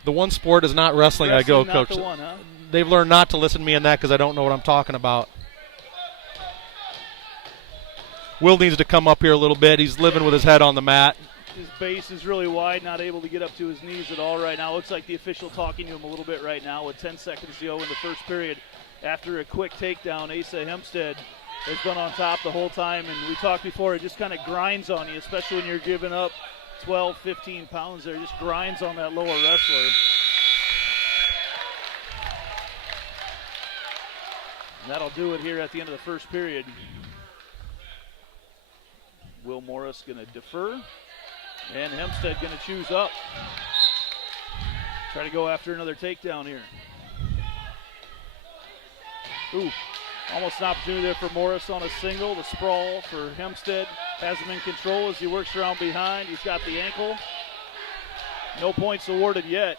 the one sport is not wrestling. I go, not Coach. The one, huh? They've learned not to listen to me in that because I don't know what I'm talking about. Will needs to come up here a little bit. He's living with his head on the mat. His base is really wide, not able to get up to his knees at all right now. Looks like the official talking to him a little bit right now with 10 seconds to go in the first period. After a quick takedown, Asa Hempstead has been on top the whole time. And we talked before, it just kind of grinds on you, especially when you're giving up 12, 15 pounds there. Just grinds on that lower wrestler. And that'll do it here at the end of the first period. Will Morris going to defer. And Hempstead going to choose up. Try to go after another takedown here. Ooh, almost an opportunity there for Morris on a single. The sprawl for Hempstead has him in control as he works around behind. He's got the ankle. No points awarded yet.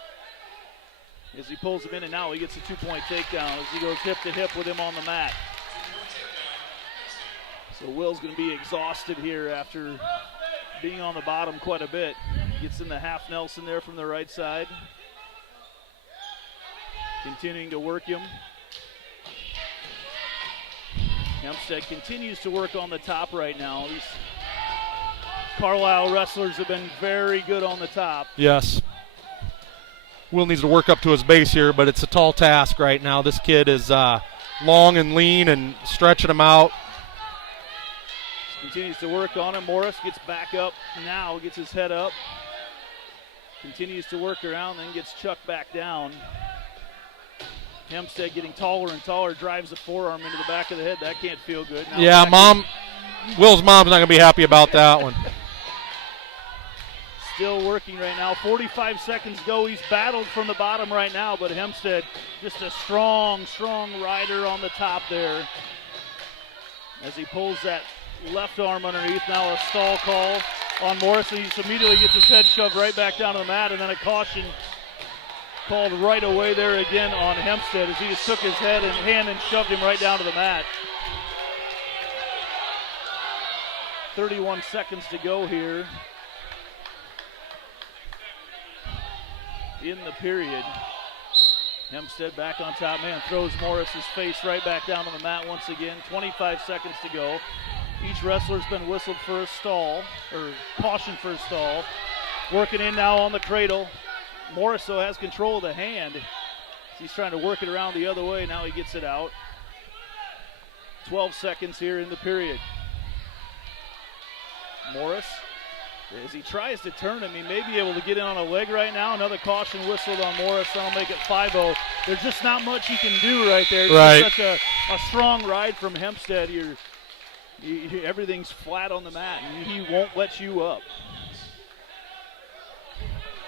As he pulls him in, and now he gets a 2-point takedown as he goes hip to hip with him on the mat. So Will's going to be exhausted here after being on the bottom quite a bit. Gets in the half Nelson there from the right side. Continuing to work him. Hempstead continues to work on the top right now. These Carlisle wrestlers have been very good on the top. Yes. Will needs to work up to his base here, but it's a tall task right now. This kid is long and lean and stretching him out. Continues to work on him. Morris gets back up now, gets his head up. Continues to work around, then gets chucked back down. Hempstead getting taller and taller, drives the forearm into the back of the head. That can't feel good. Now yeah, Will's mom's not going to be happy about that one. Still working right now. 45 seconds go. He's battled from the bottom right now, but Hempstead just a strong rider on the top there. As he pulls that left arm underneath. Now a stall call on Morris. He just immediately gets his head shoved right back down to the mat, and then a caution called right away there again on Hempstead as he just took his hand and shoved him right down to the mat. 31 seconds to go here. in the period. Hempstead back on top. Man, throws Morris's face right back down on the mat once again. 25 seconds to go. Each wrestler's been whistled for a stall, or caution for a stall. Working in now on the cradle. Morris, though, has control of the hand. He's trying to work it around the other way. Now he gets it out. 12 seconds here in the period. Morris, as he tries to turn him, he may be able to get in on a leg right now. Another caution whistled on Morris. That'll make it 5-0. There's just not much he can do right there. It's right. Such a strong ride from Hempstead. Everything's flat on the mat, and he won't let you up.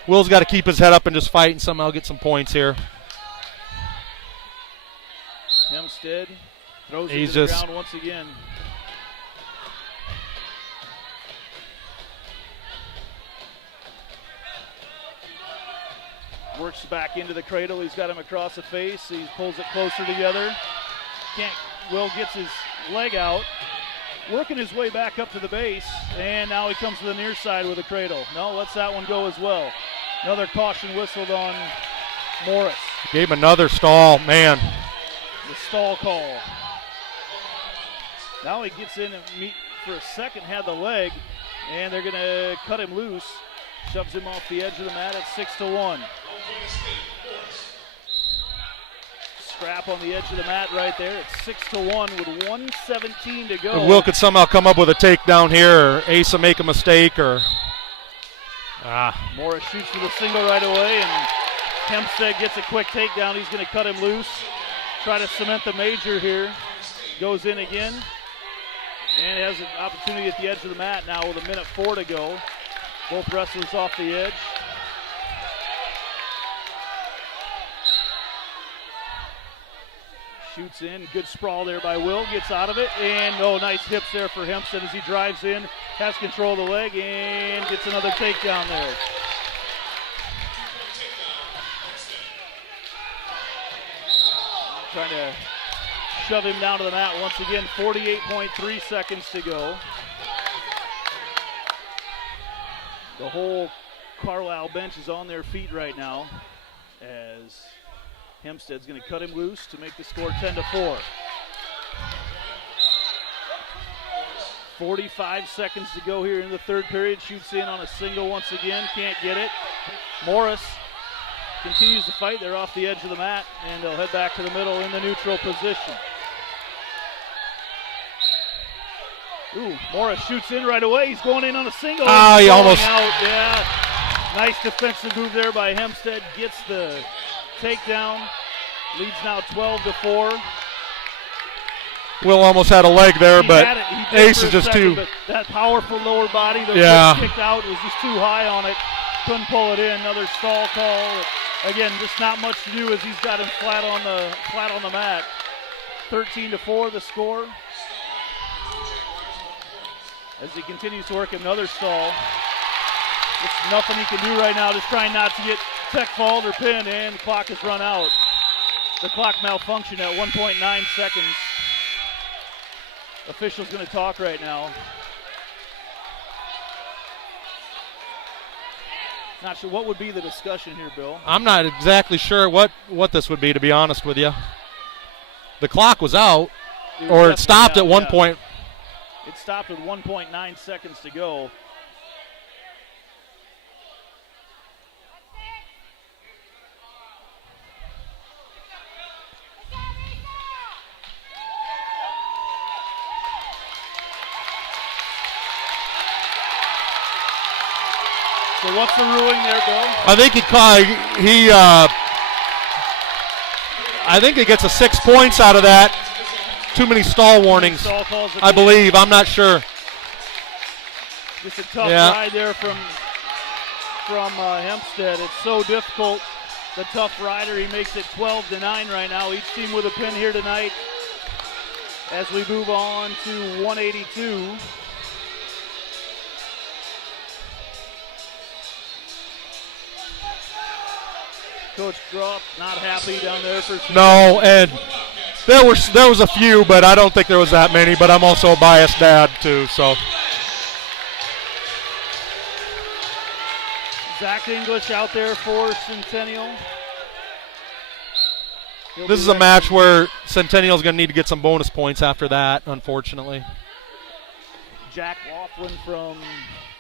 Will's got to keep his head up and just fight and somehow get some points here. Hempstead throws it to the ground once again. Works back into the cradle. He's got him across the face. He pulls it closer together. Will gets his leg out. Working his way back up to the base. And now he comes to the near side with a cradle. No, lets that one go as well. Another caution whistled on Morris. Gave him another stall, man. The stall call. Now he gets in and for a second, had the leg, and they're going to cut him loose. Shoves him off the edge of the mat at 6-1. Scrap on the edge of the mat right there. It's 6-1 with 1:17 to go. If Will could somehow come up with a takedown here, or IHSAA make a mistake, or Morris shoots for the single right away, and Hempstead gets a quick takedown. He's going to cut him loose. Try to cement the major here. Goes in again. And has an opportunity at the edge of the mat now with 1:04 to go. Both wrestlers off the edge. Shoots in. Good sprawl there by Will. Gets out of it. And nice hips there for Hempstead as he drives in. Has control of the leg and gets another takedown there. Trying to shove him down to the mat once again. 48.3 seconds to go. The whole Carlisle bench is on their feet right now as Hempstead's going to cut him loose to make the score 10-4. 45 seconds to go here in the third period. Shoots in on a single once again. Can't get it. Morris continues to fight. They're off the edge of the mat, and they'll head back to the middle in the neutral position. Morris shoots in right away. He's going in on a single. He almost out. Yeah. Nice defensive move there by Hempstead. Gets the takedown. Leads now 12-4. Will almost had a leg there, but Ace is just too. That powerful lower body that was kicked out was just too high on it. Couldn't pull it in. Another stall call. Again, just not much to do as he's got him flat on the mat. 13-4 the score. As he continues to work another stall. It's nothing he can do right now, just trying not to get tech fault or pinned, and the clock has run out. The clock malfunctioned at 1.9 seconds. Official's going to talk right now. Not sure what would be the discussion here, Bill. I'm not exactly sure what this would be, to be honest with you. The clock was out, or it stopped at one point. It stopped with 1.9 seconds to go. So what's the ruling there, Bill? I think I think he gets a 6 points out of that. Too many stall warnings, I believe. I'm not sure. Just a tough ride there from Hempstead. It's so difficult. The tough rider, he makes it 12-9 right now. Each team with a pin here tonight as we move on to 182. Coach Groff not happy down there for No, and there was a few, but I don't think there was that many, but I'm also a biased dad too, so. Zach English out there for Centennial. This is a match where Centennial's going to need to get some bonus points after that, unfortunately. Jack Laughlin from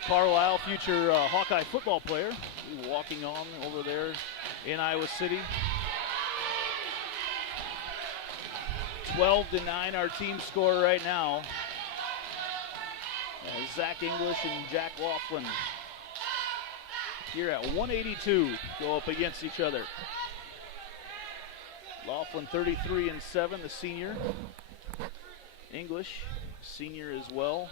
Carlisle, future Hawkeye football player, walking on over there in Iowa City. 12-9 our team score right now. Zach English and Jack Laughlin here at 182 go up against each other. Laughlin 33-7, the senior. English, senior as well.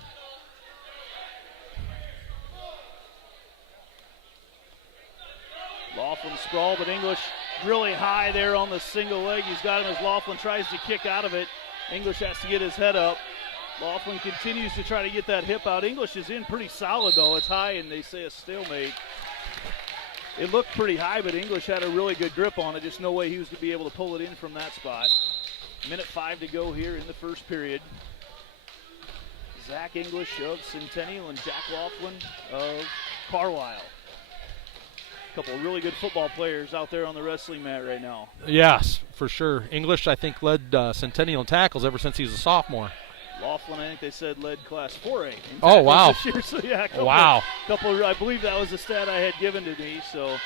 Laughlin sprawl, but English really high there on the single leg. He's got him as Laughlin tries to kick out of it. English has to get his head up. Laughlin continues to try to get that hip out. English is in pretty solid, though. It's high, and they say a stalemate. It looked pretty high, but English had a really good grip on it. Just no way he was going to be able to pull it in from that spot. 1:05 to go here in the first period. Zach English of Centennial and Jack Laughlin of Carlisle. A couple of really good football players out there on the wrestling mat right now. Yes, for sure. English, I think, led Centennial in tackles ever since he was a sophomore. Laughlin, I think they said, led Class 4A. Oh, wow. This year. So, yeah, Wow. I believe that was the stat I had given to me. So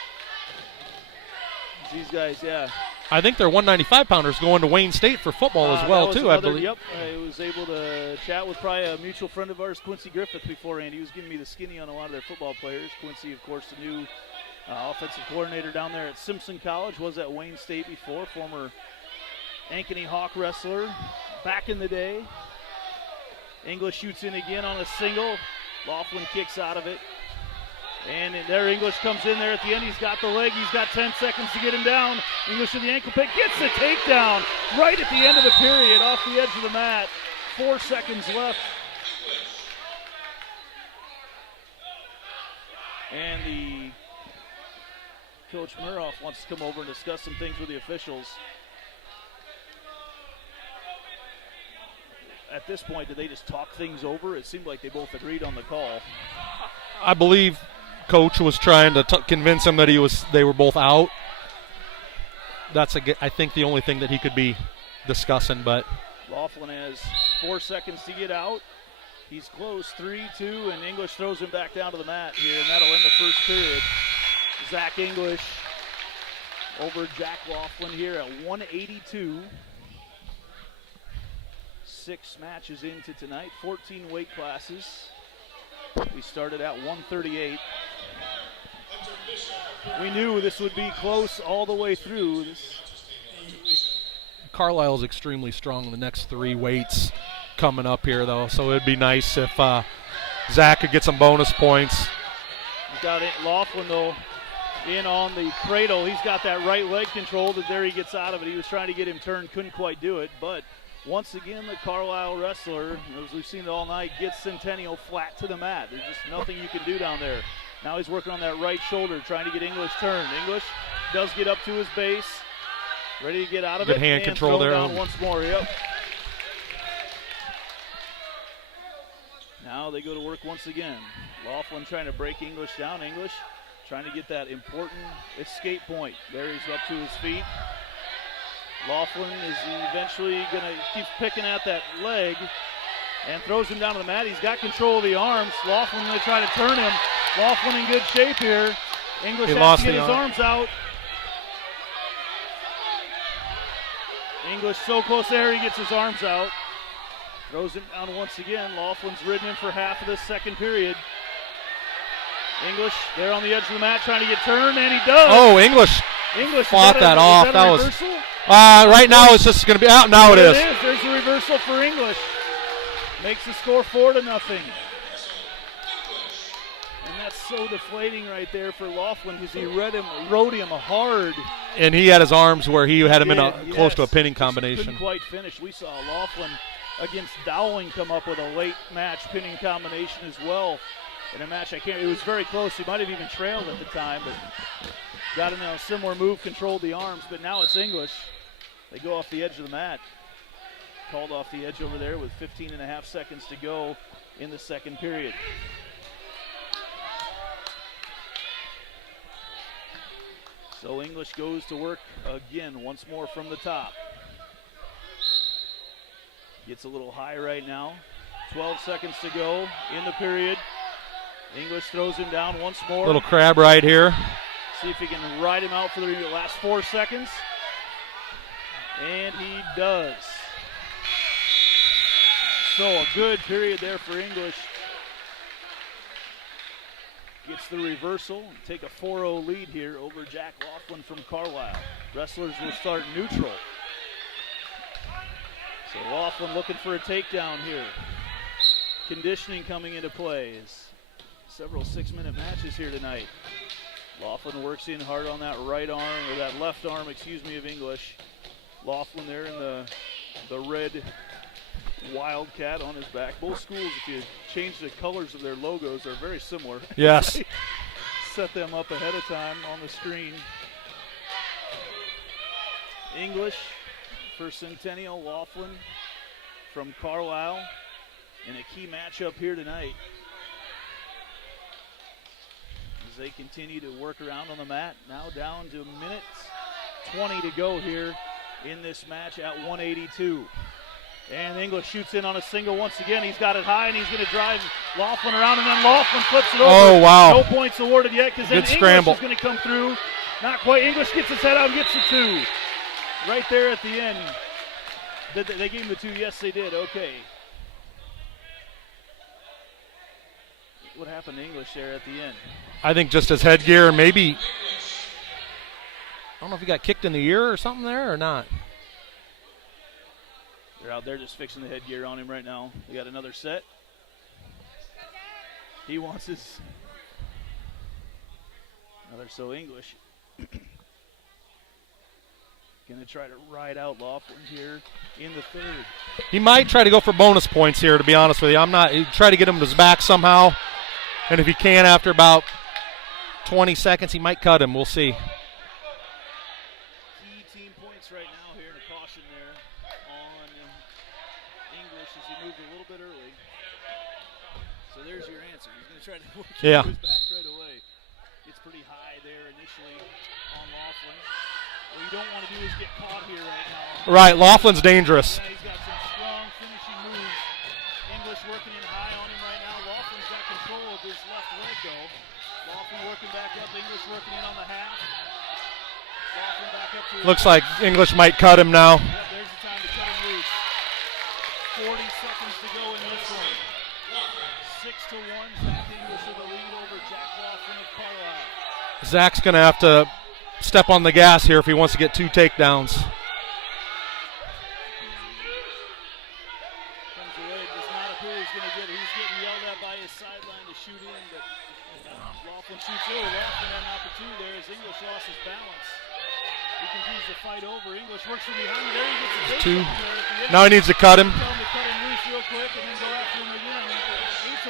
these guys, yeah. I think they're 195-pounders going to Wayne State for football as well, too, I believe. Yep, I was able to chat with probably a mutual friend of ours, Quincy Griffith, beforehand. He was giving me the skinny on a lot of their football players. Quincy, of course, the new offensive coordinator down there at Simpson College, was at Wayne State before, former Ankeny Hawk wrestler back in the day. English shoots in again on a single. Laughlin kicks out of it. And there English comes in there at the end. He's got the leg. He's got 10 seconds to get him down. English with the ankle pick. Gets the takedown right at the end of the period off the edge of the mat. 4 seconds left. And the Coach Muroff wants to come over and discuss some things with the officials. At this point, did they just talk things over? It seemed like they both agreed on the call. I believe Coach was trying to convince him that they were both out. That's I think the only thing that he could be discussing. But Laughlin has 4 seconds to get out. He's close, 3-2, and English throws him back down to the mat here, and that'll end the first period. Zach English over Jack Laughlin here at 182. 6 matches into tonight, 14 weight classes. We started at 138. We knew this would be close all the way through. Carlisle is extremely strong in the next 3 weights coming up here, though, so it'd be nice if Zach could get some bonus points. He's got it. Laughlin, though, in on the cradle. He's got that right leg control, but there he gets out of it. He was trying to get him turned, couldn't quite do it, but once again, the Carlisle wrestler, as we've seen it all night, gets Centennial flat to the mat. There's just nothing you can do down there. Now he's working on that right shoulder, trying to get English turned. English does get up to his base, ready to get out of it. Good hand control there. Down once more, yep. Now they go to work once again. Laughlin trying to break English down. English trying to get that important escape point. There he's up to his feet. Laughlin is eventually going to keep picking at that leg and throws him down to the mat. He's got control of the arms. Laughlin going to try to turn him. Laughlin in good shape here. English has to get his arms out. English so close there, he gets his arms out. Throws him down once again. Laughlin's ridden him for half of this second period. English there on the edge of the mat trying to get turned, and he does. Oh, English fought that off. That was right now. It's just going to be out. Now it is. There's a reversal for English. Makes the score 4-0. And that's so deflating right there for Laughlin because he rode him hard. And he had his arms where he had him close to a pinning combination. Couldn't quite finish. We saw Laughlin against Dowling come up with a late match pinning combination as well. In a match, it was very close. He might have even trailed at the time, but got in a similar move, controlled the arms, but now it's English. They go off the edge of the mat. Called off the edge over there with 15.5 seconds to go in the second period. So English goes to work again once more from the top. Gets a little high right now. 12 seconds to go in the period. English throws him down once more. Little crab right here. See if he can ride him out for the last 4 seconds. And he does. So a good period there for English. Gets the reversal and take a 4-0 lead here over Jack Laughlin from Carlisle. Wrestlers will start neutral. So Laughlin looking for a takedown here. Conditioning coming into play. Several 6-minute matches here tonight. Laughlin works in hard on that right arm, or that left arm, of English. Laughlin there in the red Wildcat on his back. Both schools, if you change the colors of their logos, are very similar. Yes. Set them up ahead of time on the screen. English for Centennial, Laughlin from Carlisle in a key matchup here tonight. As they continue to work around on the mat, now down to a minute 20 to go here in this match at 182. And English shoots in on a single once again. He's got it high, and he's going to drive Laughlin around, and then Laughlin flips it over. Oh, wow. No points awarded yet because then English scramble. is going to come through. Not quite. English gets his head out and gets the 2. Right there at the end. They gave him the 2. Yes, they did. Okay. What happened to English there at the end? I think just his headgear, maybe. I don't know if he got kicked in the ear or something there or not. They're out there just fixing the headgear on him right now. We got another set. He wants his. Another so English. Going to try to ride out Laughlin here in the third. He might try to go for bonus points here, to be honest with you. He'd try to get him to his back somehow. And if he can, after about 20 seconds, he might cut him. We'll see. Key team points right now here, and a caution there on English as he moved a little bit early. So there's your answer. He's going to try to work his back right away. Gets pretty high there initially on Laughlin. What you don't want to do is get caught here right now. Right, Laughlin's dangerous. Yeah, he's got some strong finishing moves. English working in high on him right now. Laughlin's got control of his left leg though. Laughlin working back up. English working in on the half. Laughlin back up to his Looks like English might cut him now. Yep, there's the time to cut him loose. 40 seconds to go in this one. 6-1, Zach English with a lead over Jack Laughlin of Carlisle. Zach's going to have to step on the gas here if he wants to get 2 takedowns. Comes away, does not appear he's going to get it. He's getting yelled at by his sideline to shoot in, but Laughlin shoots over. Laughlin had an opportunity there as English lost his balance. He continues to fight over. English works from behind. There he gets a takedown there at the end. Now he needs to cut him. Tell him to cut him loose real quick and then go after him again.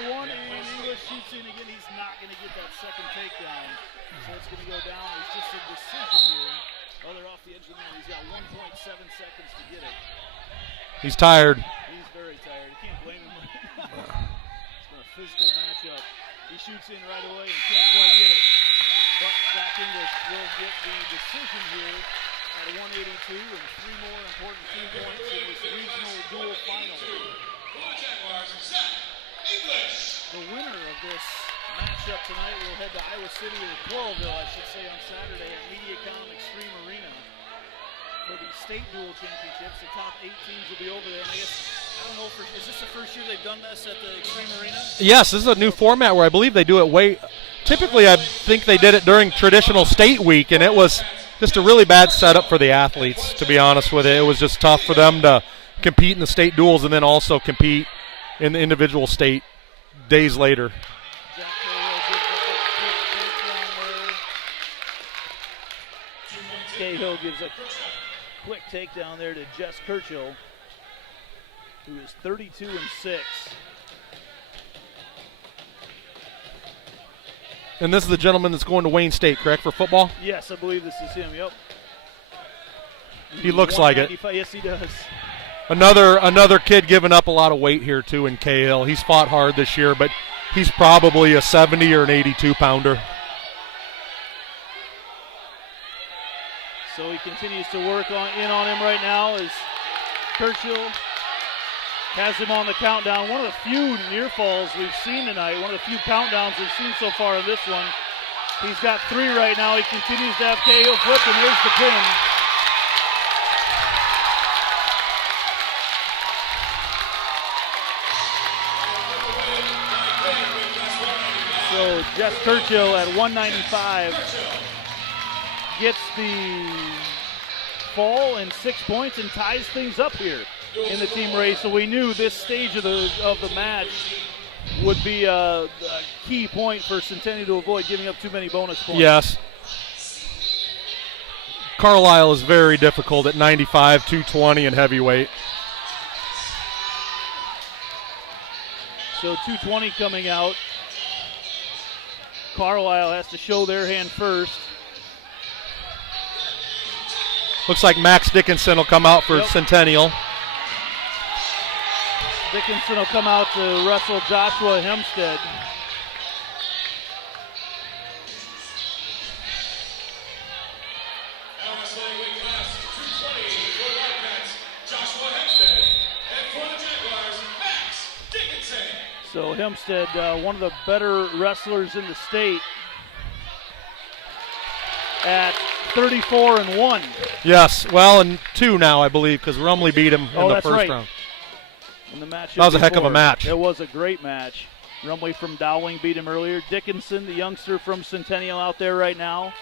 8-1, and English shoots in again. He's not going to get that second takedown. So it's going to go down. It's just a decision here. Oh, they're off the edge of the mat. He's got 1.7 seconds to get it. He's tired. He's very tired. You can't blame him right now. It's been a physical matchup. He shoots in right away and can't quite get it. But Zach English will get the decision here at 182 and 3 more important key points in this regional dual final. The winner of this matchup tonight will head to Iowa City or Coralville, I should say, on Saturday at MediaCom Extreme Arena for the state dual championships. The top 8 teams will be over there. And I guess, I don't know, is this the first year they've done this at the Extreme Arena? Yes, this is a new format where I believe they do it typically I think they did it during traditional state week, and it was just a really bad setup for the athletes, to be honest with you. It was just tough for them to compete in the state duels and then also compete in the individual state days later. Cahill gives a quick takedown there to Jess Kirchill, who is 32-6. And this is the gentleman that's going to Wayne State, correct, for football? Yes, I believe this is him, yep. He looks like it. Yes, he does. Another kid giving up a lot of weight here, too, in Cahill. He's fought hard this year, but he's probably a 70 or an 82-pounder. continues to work in on him right now as Churchill has him on the countdown. One of the few near falls we've seen tonight, one of the few countdowns we've seen so far in this one. He's got 3 right now. He continues to have KO flip, and there's the pin. So Jess Churchill at 195 gets the fall and 6 points and ties things up here in the team race. So we knew this stage of the match would be a key point for Centennial to avoid giving up too many bonus points. Yes. Carlisle is very difficult at 95, 220 and heavyweight. So 220 coming out. Carlisle has to show their hand first. Looks like Max Dickinson will come out for Centennial. Dickinson will come out to wrestle Joshua Hempstead. So Hempstead, one of the better wrestlers in the state at 34-1. Yes, well, and 2 now, I believe, because Rumley beat him in the first round. In the match that was a heck of a match. It was a great match. Rumley from Dowling beat him earlier. Dickinson, the youngster from Centennial, out there right now.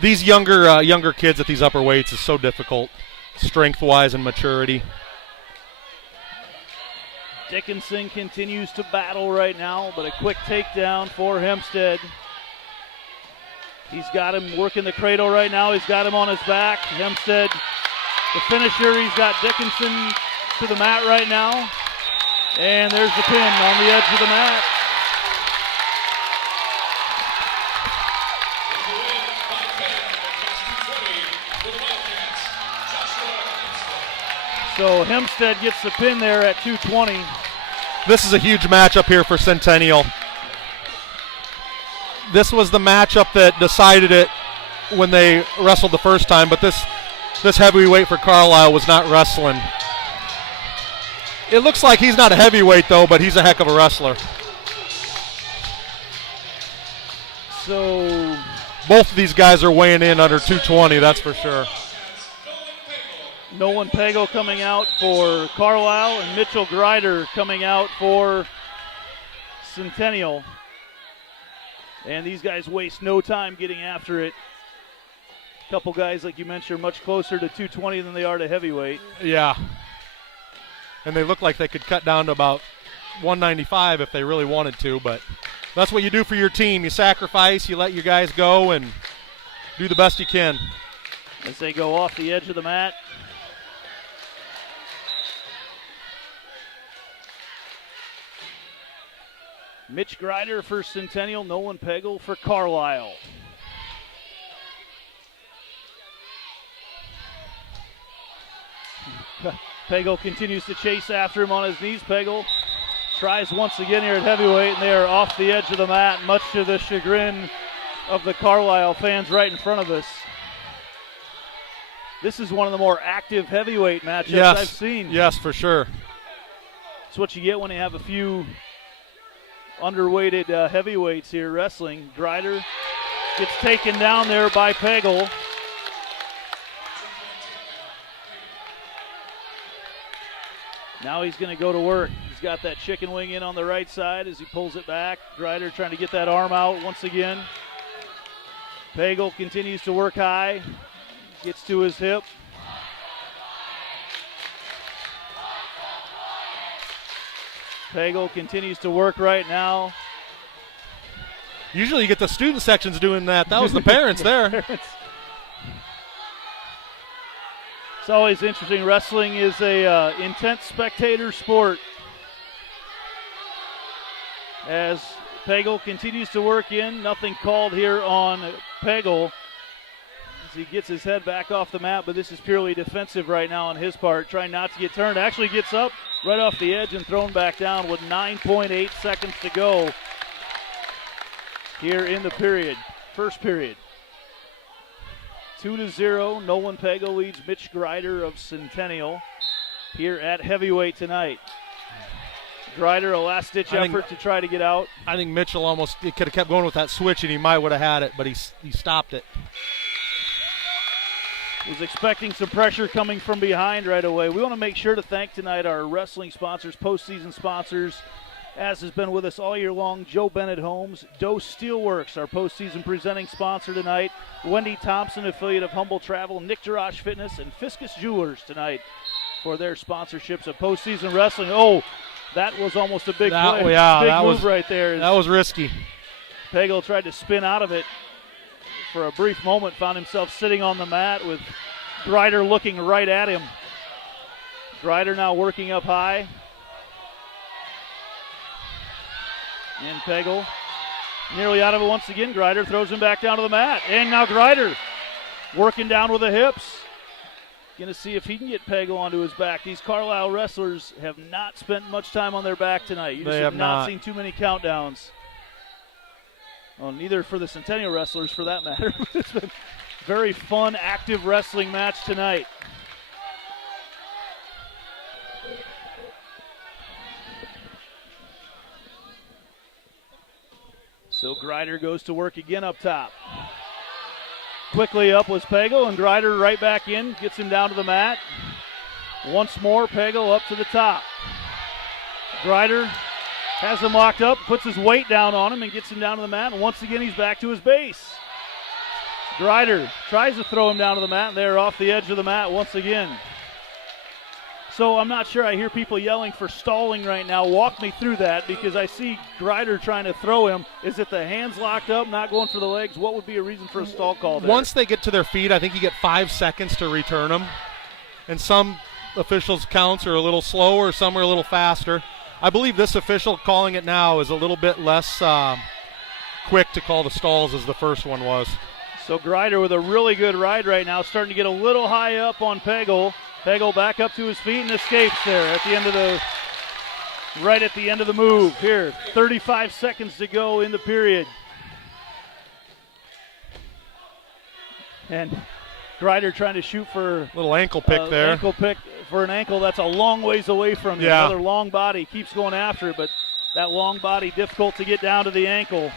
These younger kids at these upper weights is so difficult, strength-wise and maturity. Dickinson continues to battle right now, but a quick takedown for Hempstead. He's got him working the cradle right now. He's got him on his back. Hempstead, the finisher, he's got Dickinson to the mat right now. And there's the pin on the edge of the mat. So Hempstead gets the pin there at 220. This is a huge matchup here for Centennial. This was the matchup that decided it when they wrestled the first time, but this heavyweight for Carlisle was not wrestling. It looks like he's not a heavyweight, though, but he's a heck of a wrestler. So both of these guys are weighing in under 220, that's for sure. Nolan Pago coming out for Carlisle and Mitchell Grider coming out for Centennial. And these guys waste no time getting after it. A couple guys, like you mentioned, are much closer to 220 than they are to heavyweight. Yeah. And they look like they could cut down to about 195 if they really wanted to, but that's what you do for your team. You sacrifice, you let your guys go, and do the best you can. As they go off the edge of the mat. Mitch Grider for Centennial, Nolan Pegel for Carlisle. Pegel continues to chase after him on his knees. Pegel tries once again here at heavyweight, and they are off the edge of the mat, much to the chagrin of the Carlisle fans right in front of us. This is one of the more active heavyweight matchups I've seen. Yes, for sure. It's what you get when you have a few underweighted heavyweights here wrestling. Grider gets taken down there by Pegel. Now he's going to go to work. He's got that chicken wing in on the right side as he pulls it back. Grider trying to get that arm out once again. Pegel continues to work high. Gets to his hip. Pegel continues to work right now. Usually you get the student sections doing that. That was the parents there. It's always interesting. Wrestling is a intense spectator sport. As Pegel continues to work in, nothing called here on Pegel as he gets his head back off the mat, but this is purely defensive right now on his part, trying not to get turned. Actually gets up right off the edge and thrown back down with 9.8 seconds to go here in the period, first period. 2-0. Nolan Pagel leads Mitch Grider of Centennial here at heavyweight tonight. Grider, a last-ditch effort to try to get out. I think Mitchell he could have kept going with that switch, and he might would have had it, but he stopped it. Was expecting some pressure coming from behind right away. We want to make sure to thank tonight our wrestling sponsors, postseason sponsors, as has been with us all year long, Joe Bennett Homes, Doe Steelworks, our postseason presenting sponsor tonight, Wendy Thompson, affiliate of Humble Travel, Nick Jarash Fitness, and Fiscus Jewelers tonight for their sponsorships of postseason wrestling. Oh, that was almost a big play. Yeah, big move right there. That was risky. Pagel tried to spin out of it for a brief moment, found himself sitting on the mat with Grider looking right at him. Grider now working up high. And Pagel nearly out of it once again. Grider throws him back down to the mat. And now Grider working down with the hips. Going to see if he can get Pagel onto his back. These Carlisle wrestlers have not spent much time on their back tonight. You just have not seen too many countdowns. Well, neither for the Centennial wrestlers, for that matter. It's been a very fun, active wrestling match tonight. So Grider goes to work again up top. Quickly up was Pagel, and Grider right back in, gets him down to the mat. Once more, Pagel up to the top. Grider has him locked up, puts his weight down on him and gets him down to the mat. And once again, he's back to his base. Grider tries to throw him down to the mat, and they're off the edge of the mat once again. So I'm not sure I hear people yelling for stalling right now. Walk me through that, because I see Grider trying to throw him. Is it the hands locked up, not going for the legs? What would be a reason for a stall call there? Once they get to their feet, I think you get 5 seconds to return them. And some officials' counts are a little slower, some are a little faster. I believe this official calling it now is a little bit less quick to call the stalls as the first one was. So Grider with a really good ride right now, starting to get a little high up on Pagel. Pagel back up to his feet and escapes there at the end of right at the end of the move. Here, 35 seconds to go in the period. And Grider trying to shoot for little ankle pick there. Ankle pick for an ankle that's a long ways away from him. Yeah. Another long body, keeps going after it, but that long body difficult to get down to the ankle.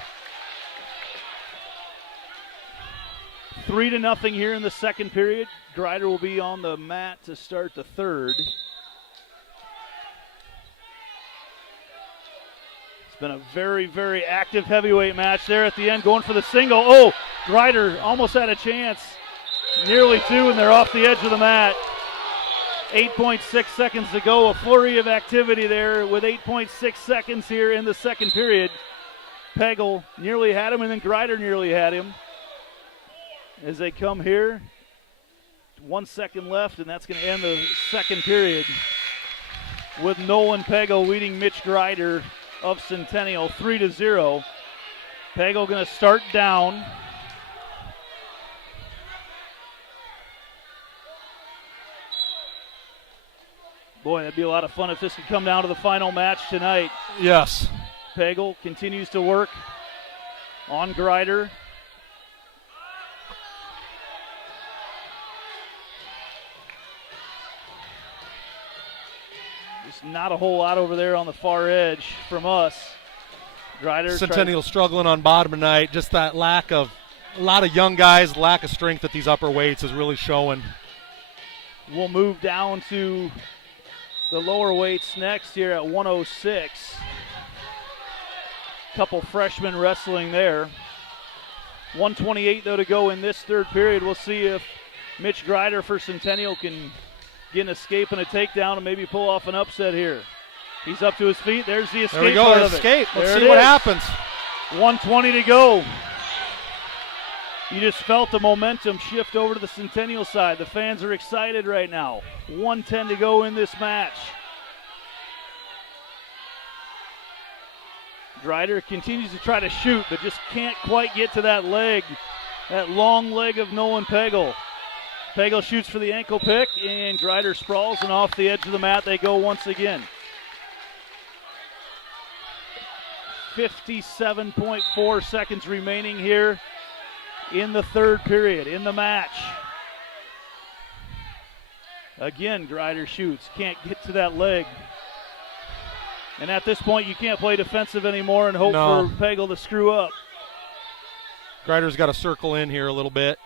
3-0 here in the second period. Grider will be on the mat to start the third. It's been a very, very active heavyweight match there at the end, going for the single. Oh, Grider almost had a chance. Nearly two, and they're off the edge of the mat. 8.6 seconds to go. A flurry of activity there with 8.6 seconds here in the second period. Pagel nearly had him, and then Grider nearly had him. As they come here, 1 second left, and that's going to end the second period with Nolan Pagel leading Mitch Grider of Centennial 3-0. Pagel going to start down. Boy, that'd be a lot of fun if this could come down to the final match tonight. Yes. Pagel continues to work on Grider. Just not a whole lot over there on the far edge from us. Grider. Centennial struggling on bottom tonight. Just that lack of, a lot of young guys, lack of strength at these upper weights is really showing. We'll move down to the lower weights next here at 106. Couple freshmen wrestling there. 128 though to go in this third period. We'll see if Mitch Grider for Centennial can get an escape and a takedown and maybe pull off an upset here. He's up to his feet. There's the escape. There we go, part of escape. It. Let's see what happens. 120 to go. You just felt the momentum shift over to the Centennial side. The fans are excited right now. 1:10 to go in this match. Grider continues to try to shoot, but just can't quite get to that leg, that long leg of Nolan Pagel. Pagel shoots for the ankle pick, and Grider sprawls, and off the edge of the mat they go once again. 57.4 seconds remaining here in the third period, in the match. Again, Grider shoots, can't get to that leg. And at this point, you can't play defensive anymore and hope for Pagel to screw up. Grider's got to circle in here a little bit.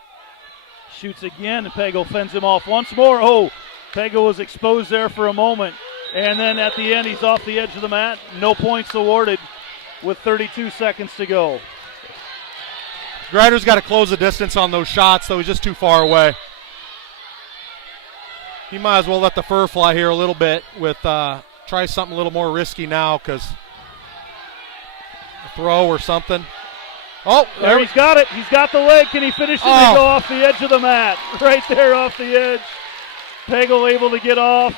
Shoots again, and Pagel fends him off once more. Oh, Pagel was exposed there for a moment. And then at the end, he's off the edge of the mat. No points awarded with 32 seconds to go. Grider's got to close the distance on those shots, though he's just too far away. He might as well let the fur fly here a little bit with try something a little more risky now, because a throw or something. Oh, there he's got it. He's got the leg. Can he finish it? They go off the edge of the mat. Right there off the edge. Pagel able to get off.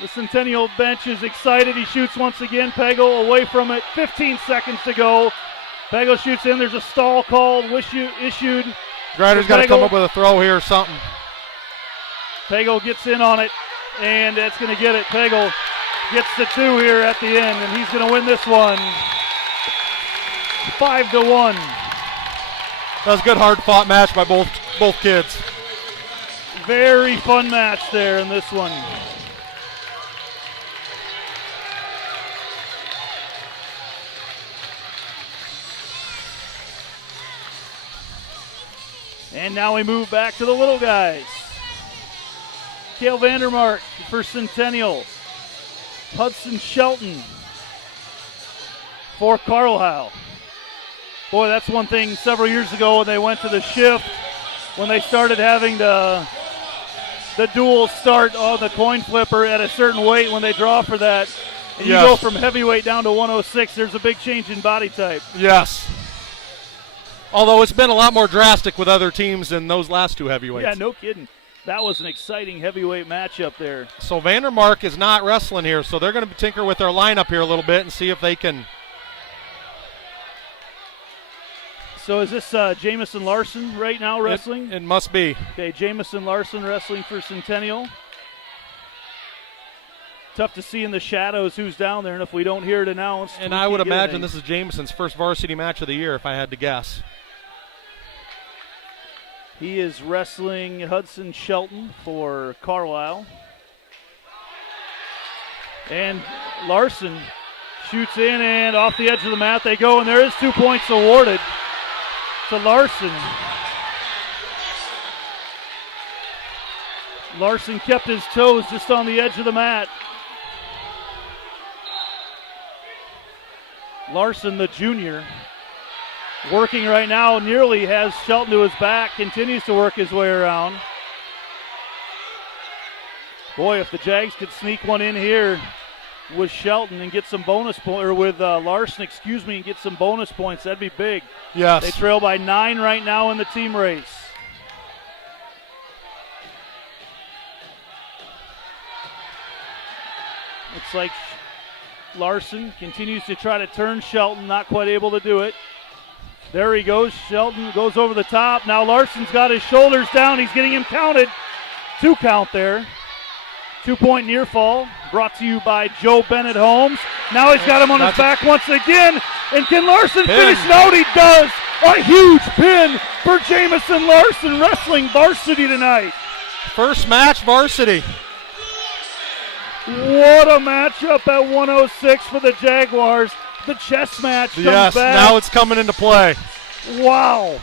The Centennial bench is excited. He shoots once again. Pagel away from it. 15 seconds to go. Pagel shoots in. There's a stall called, issued. Grider's got to come up with a throw here or something. Pagel gets in on it, and that's going to get it. Pagel gets the 2 here at the end, and he's going to win this one 5-1. That was a good, hard-fought match by both kids. Very fun match there in this one. And now we move back to the little guys. Cale Vandermark for Centennial. Hudson Shelton for Carlisle. Boy, that's one thing several years ago when they went to the shift, when they started having the dual start on the coin flipper at a certain weight when they draw for that. And you go from heavyweight down to 106, there's a big change in body type. Yes. Although it's been a lot more drastic with other teams than those last 2 heavyweights. Yeah, no kidding. That was an exciting heavyweight matchup there. So Vandermark is not wrestling here, so they're going to tinker with their lineup here a little bit and see if they can. So is this Jamison Larson right now wrestling? It must be. Okay, Jamison Larson wrestling for Centennial. Tough to see in the shadows who's down there, and if we don't hear it announced. And I would imagine this is Jamison's first varsity match of the year, if I had to guess. He is wrestling Hudson Shelton for Carlisle. And Larson shoots in, and off the edge of the mat they go, and there is 2 points awarded to Larson. Larson kept his toes just on the edge of the mat. Larson, the junior, working right now, nearly has Shelton to his back, continues to work his way around. Boy, if the Jags could sneak one in here with Shelton and get some bonus points, or with Larson, and get some bonus points, that'd be big. Yes. They trail by 9 right now in the team race. Looks like Larson continues to try to turn Shelton, not quite able to do it. There he goes. Shelton goes over the top. Now Larson's got his shoulders down. He's getting him counted. 2 count there. 2-point near fall brought to you by Joe Bennett Holmes. Now he's got him on his back once again. And can Larson finish? No, he does. A huge pin for Jamison Larson, wrestling varsity tonight. First match varsity. What a matchup at 106 for the Jaguars. The chess match comes back. Now it's coming into play. Wow.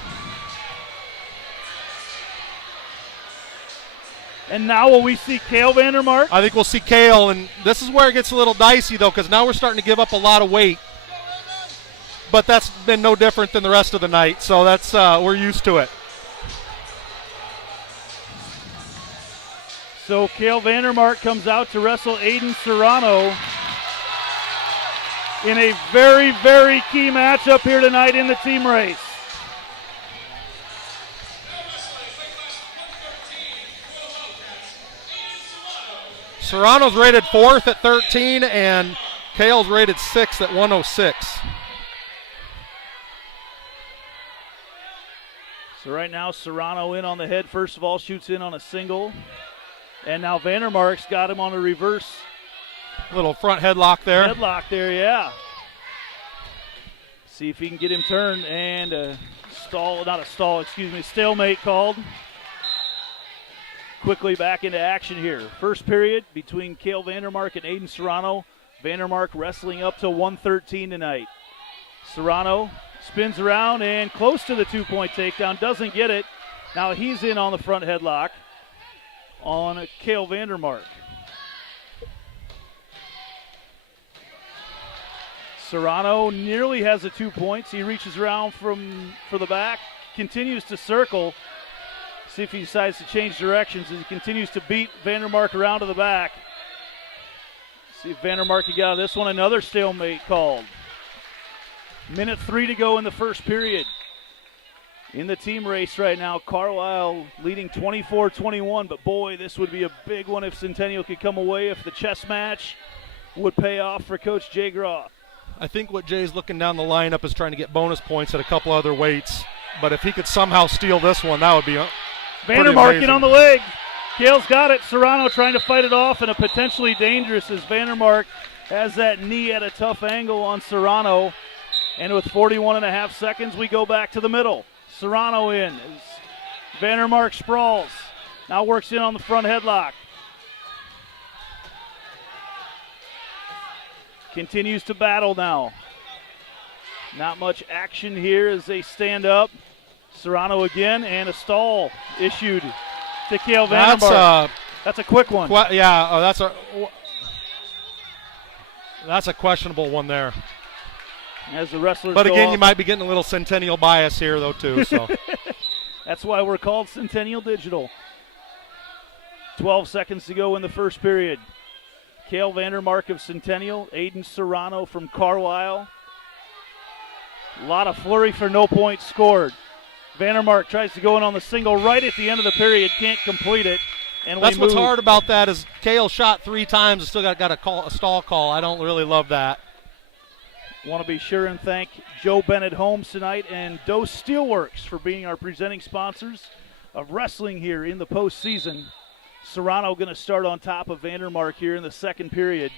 And now will we see Cale Vandermark? I think we'll see Cale, and this is where it gets a little dicey, though, because now we're starting to give up a lot of weight. But that's been no different than the rest of the night, so that's we're used to it. So Cale Vandermark comes out to wrestle Aiden Serrano in a very, very key matchup here tonight in the team race. Serrano's rated 4th at 13, and Cale's rated 6th at 106. So right now, Serrano in on the head. First of all, shoots in on a single. And now Vandermark's got him on a reverse. Little front headlock there. Headlock there, yeah. See if he can get him turned, and a stalemate called. Quickly back into action here. First period between Cale Vandermark and Aiden Serrano. Vandermark wrestling up to 113 tonight. Serrano spins around and close to the 2-point takedown. Doesn't get it. Now he's in on the front headlock on Cale Vandermark. Serrano nearly has the 2 points. He reaches around for the back, continues to circle. See if he decides to change directions as he continues to beat Vandermark around to the back. See if Vandermark can get out of this one. Another stalemate called. Minute 3 to go in the first period. In the team race right now, Carlisle leading 24-21, but boy, this would be a big one if Centennial could come away, if the chess match would pay off for Coach Jay Groff. I think what Jay's looking down the lineup is trying to get bonus points at a couple other weights, but if he could somehow steal this one, that would be Vandermark in on the leg. Cale's got it. Serrano trying to fight it off, and a potentially dangerous as Vandermark has that knee at a tough angle on Serrano. And with 41.5 seconds, we go back to the middle. Serrano in as Vandermark sprawls. Now works in on the front headlock. Continues to battle now. Not much action here as they stand up. Serrano again, and a stall issued to Cale Vandermark. That's a quick one. That's a questionable one there. As the wrestlers But again, off. you might be getting a little Centennial bias here, though, too. So that's why we're called Centennial Digital. 12 seconds to go in the first period. Cale Vandermark of Centennial, Aiden Serrano from Carlisle. A lot of flurry for no points scored. Vandermark tries to go in on the single right at the end of the period, can't complete it. And that's what's hard about that is Cale shot 3 times and still got a stall call. I don't really love that. Want to be sure and thank Joe Bennett Homes tonight and Dose Steelworks for being our presenting sponsors of wrestling here in the postseason. Serrano going to start on top of Vandermark here in the second period.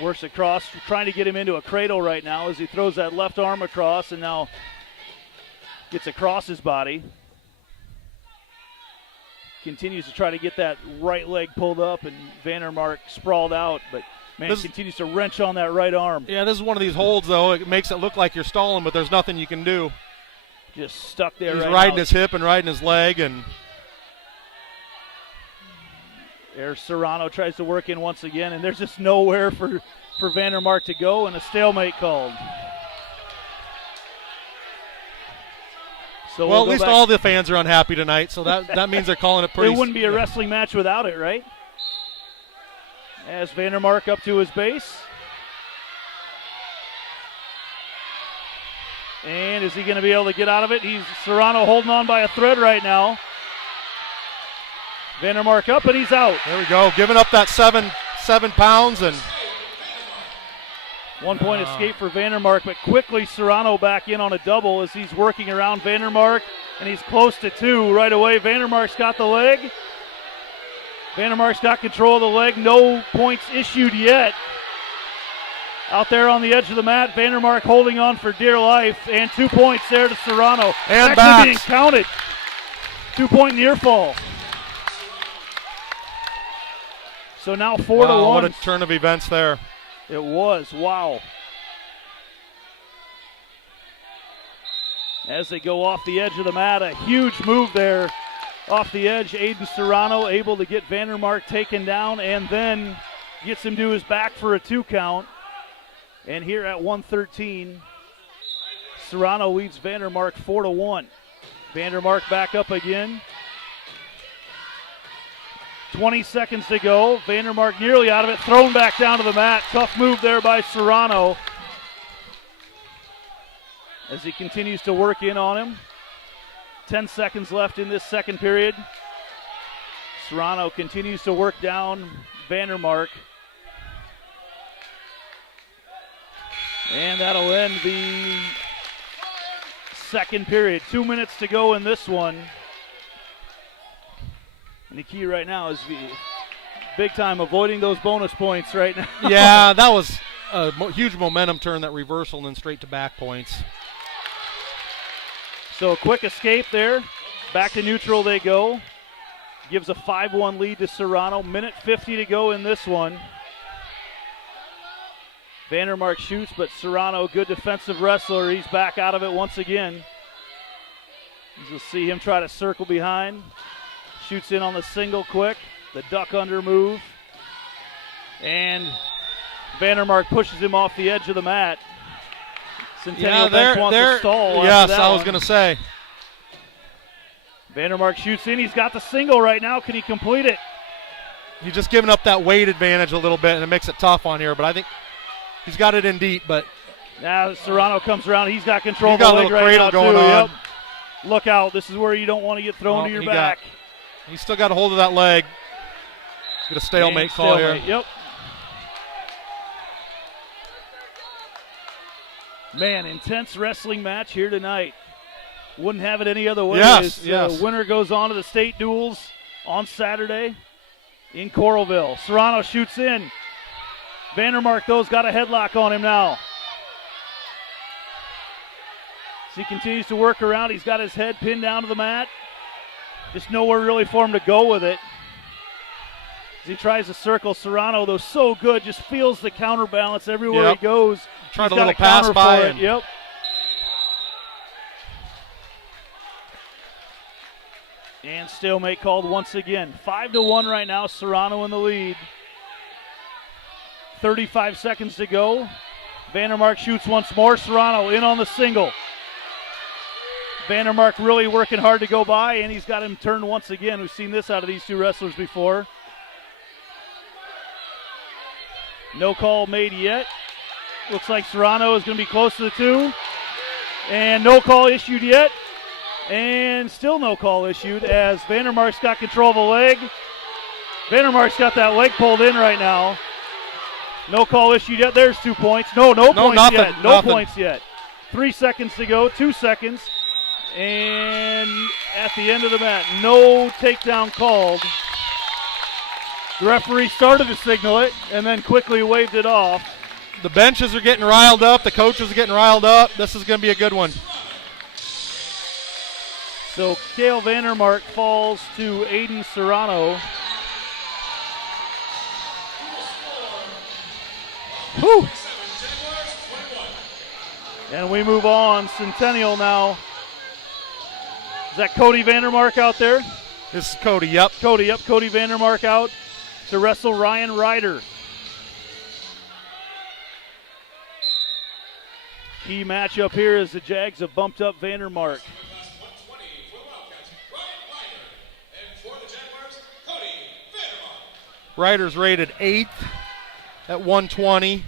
Works across, trying to get him into a cradle right now as he throws that left arm across and now gets across his body. Continues to try to get that right leg pulled up, and Vandermark sprawled out, but continues to wrench on that right arm. Yeah, this is one of these holds, though. It makes it look like you're stalling, but there's nothing you can do. Just stuck there. He's right riding now. his hip and riding his leg, and there Serrano tries to work in once again, and there's just nowhere for Vandermark to go, and a stalemate called. So well, at least all the fans are unhappy tonight, so that means they're calling it pretty. It wouldn't be a wrestling match without it, right? As Vandermark up to his base. And is he going to be able to get out of it? He's Serrano holding on by a thread right now. Vandermark up, and he's out. There we go, giving up that 7 pounds, and 1 point escape for Vandermark, but quickly Serrano back in on a double as he's working around Vandermark, and he's close to 2 right away. Vandermark's got the leg. Vandermark's got control of the leg. No points issued yet. Out there on the edge of the mat, Vandermark holding on for dear life, and 2 points there to Serrano. And actually backs. being counted. 2 point near fall. So now 4-1. What a turn of events there. It was, wow. As they go off the edge of the mat, a huge move there off the edge. Aiden Serrano able to get Vandermark taken down and then gets him to his back for a 2 count. And here at 113, Serrano leads Vandermark 4-1. Vandermark back up again. 20 seconds to go. Vandermark nearly out of it, thrown back down to the mat. Tough move there by Serrano as he continues to work in on him. 10 seconds left in this second period. Serrano continues to work down Vandermark. And that'll end the second period. 2 minutes to go in this one. And the key right now is big time avoiding those bonus points right now. Yeah, that was huge momentum turn, that reversal, and then straight to back points. So a quick escape there. Back to neutral they go. Gives a 5-1 lead to Serrano. Minute 50 to go in this one. Vandermark shoots, but Serrano, good defensive wrestler. He's back out of it once again. You'll see him try to circle behind. Shoots in on the single quick. The duck under move. And Vandermark pushes him off the edge of the mat. Centennial bench wants to stall. Yes, I was going to say. Vandermark shoots in. He's got the single right now. Can he complete it? He's just giving up that weight advantage a little bit, and it makes it tough on here. But I think he's got it in deep. But now Serrano comes around. He's got control of the leg right now, going too. on. Yep. Look out. This is where you don't want to get thrown to your back. He's still got a hold of that leg. He's got a stalemate call here. Yep. Man, intense wrestling match here tonight. Wouldn't have it any other way. Yes. Winner goes on to the state duels on Saturday in Coralville. Serrano shoots in. Vandermark, though, has got a headlock on him now. As he continues to work around, he's got his head pinned down to the mat. Just nowhere really for him to go with it. As he tries to circle, Serrano, though, so good, just feels the counterbalance everywhere he goes. Tried a little pass by him. Yep. And stalemate called once again. 5-1 right now, Serrano in the lead. 35 seconds to go. Vandermark shoots once more. Serrano in on the single. Vandermark really working hard to go by, and he's got him turned once again. We've seen this out of these two wrestlers before. No call made yet. Looks like Serrano is going to be close to the 2. And no call issued yet. And still no call issued as Vandermark's got control of the leg. Vandermark's got that leg pulled in right now. No call issued yet. There's 2 points. No points yet. No points yet. 3 seconds to go. 2 seconds. And at the end of the mat, no takedown called. The referee started to signal it and then quickly waved it off. The benches are getting riled up. The coaches are getting riled up. This is going to be a good one. So Cale Vandermark falls to Aiden Serrano. Whew. And we move on. Centennial now. Is that Cody Vandermark out there? This is Cody, yep. Cody Vandermark out to wrestle Ryan Ryder. Key matchup here as the Jags have bumped up Vandermark. Ryder's rated 8th at 120.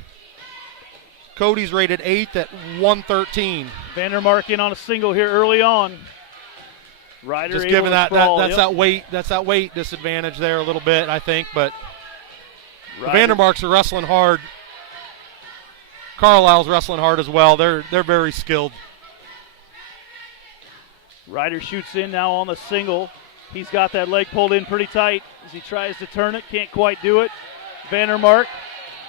Cody's rated 8th at 113. Vandermark in on a single here early on. Ryder just giving that's yep. that weight disadvantage there a little bit, I think, but the Ryder. Vandermarks are wrestling hard. Carlisle's wrestling hard as well. They're very skilled. Ryder shoots in now on the single. He's got that leg pulled in pretty tight as he tries to turn it. Can't quite do it. Vandermark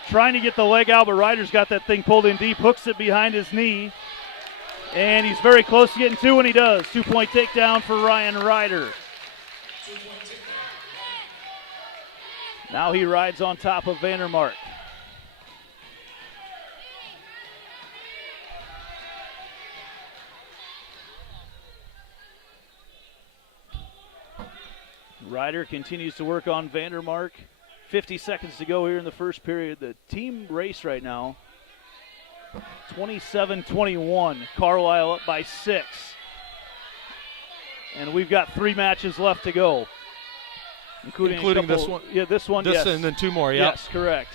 trying to get the leg out, but Ryder's got that thing pulled in deep. Hooks it behind his knee. And he's very close to getting 2, and he does. 2-point takedown for Ryan Ryder. Now he rides on top of Vandermark. Ryder continues to work on Vandermark. 50 seconds to go here in the first period. The team race right now, 27-21. Carlisle up by 6. And we've got 3 matches left to go. Including this one. Yeah, this one, this yes. And then 2 more, yeah. Yes, correct.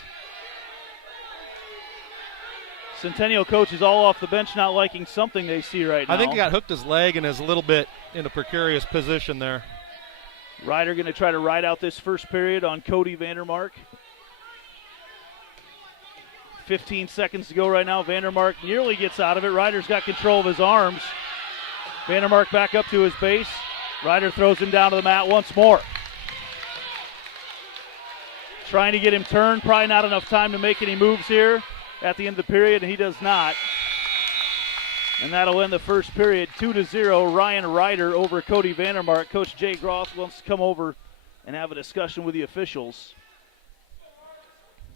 Centennial coach is all off the bench, not liking something they see right now. I think he got hooked his leg and is a little bit in a precarious position there. Ryder going to try to ride out this first period on Cody Vandermark. 15 seconds to go right now. Vandermark nearly gets out of it. Ryder's got control of his arms. Vandermark back up to his base. Ryder throws him down to the mat once more. Trying to get him turned. Probably not enough time to make any moves here. at the end of the period, and he does not. And that'll end the first period, 2-0. Ryan Ryder over Cody Vandermark. Coach Jay Groth wants to come over and have a discussion with the officials.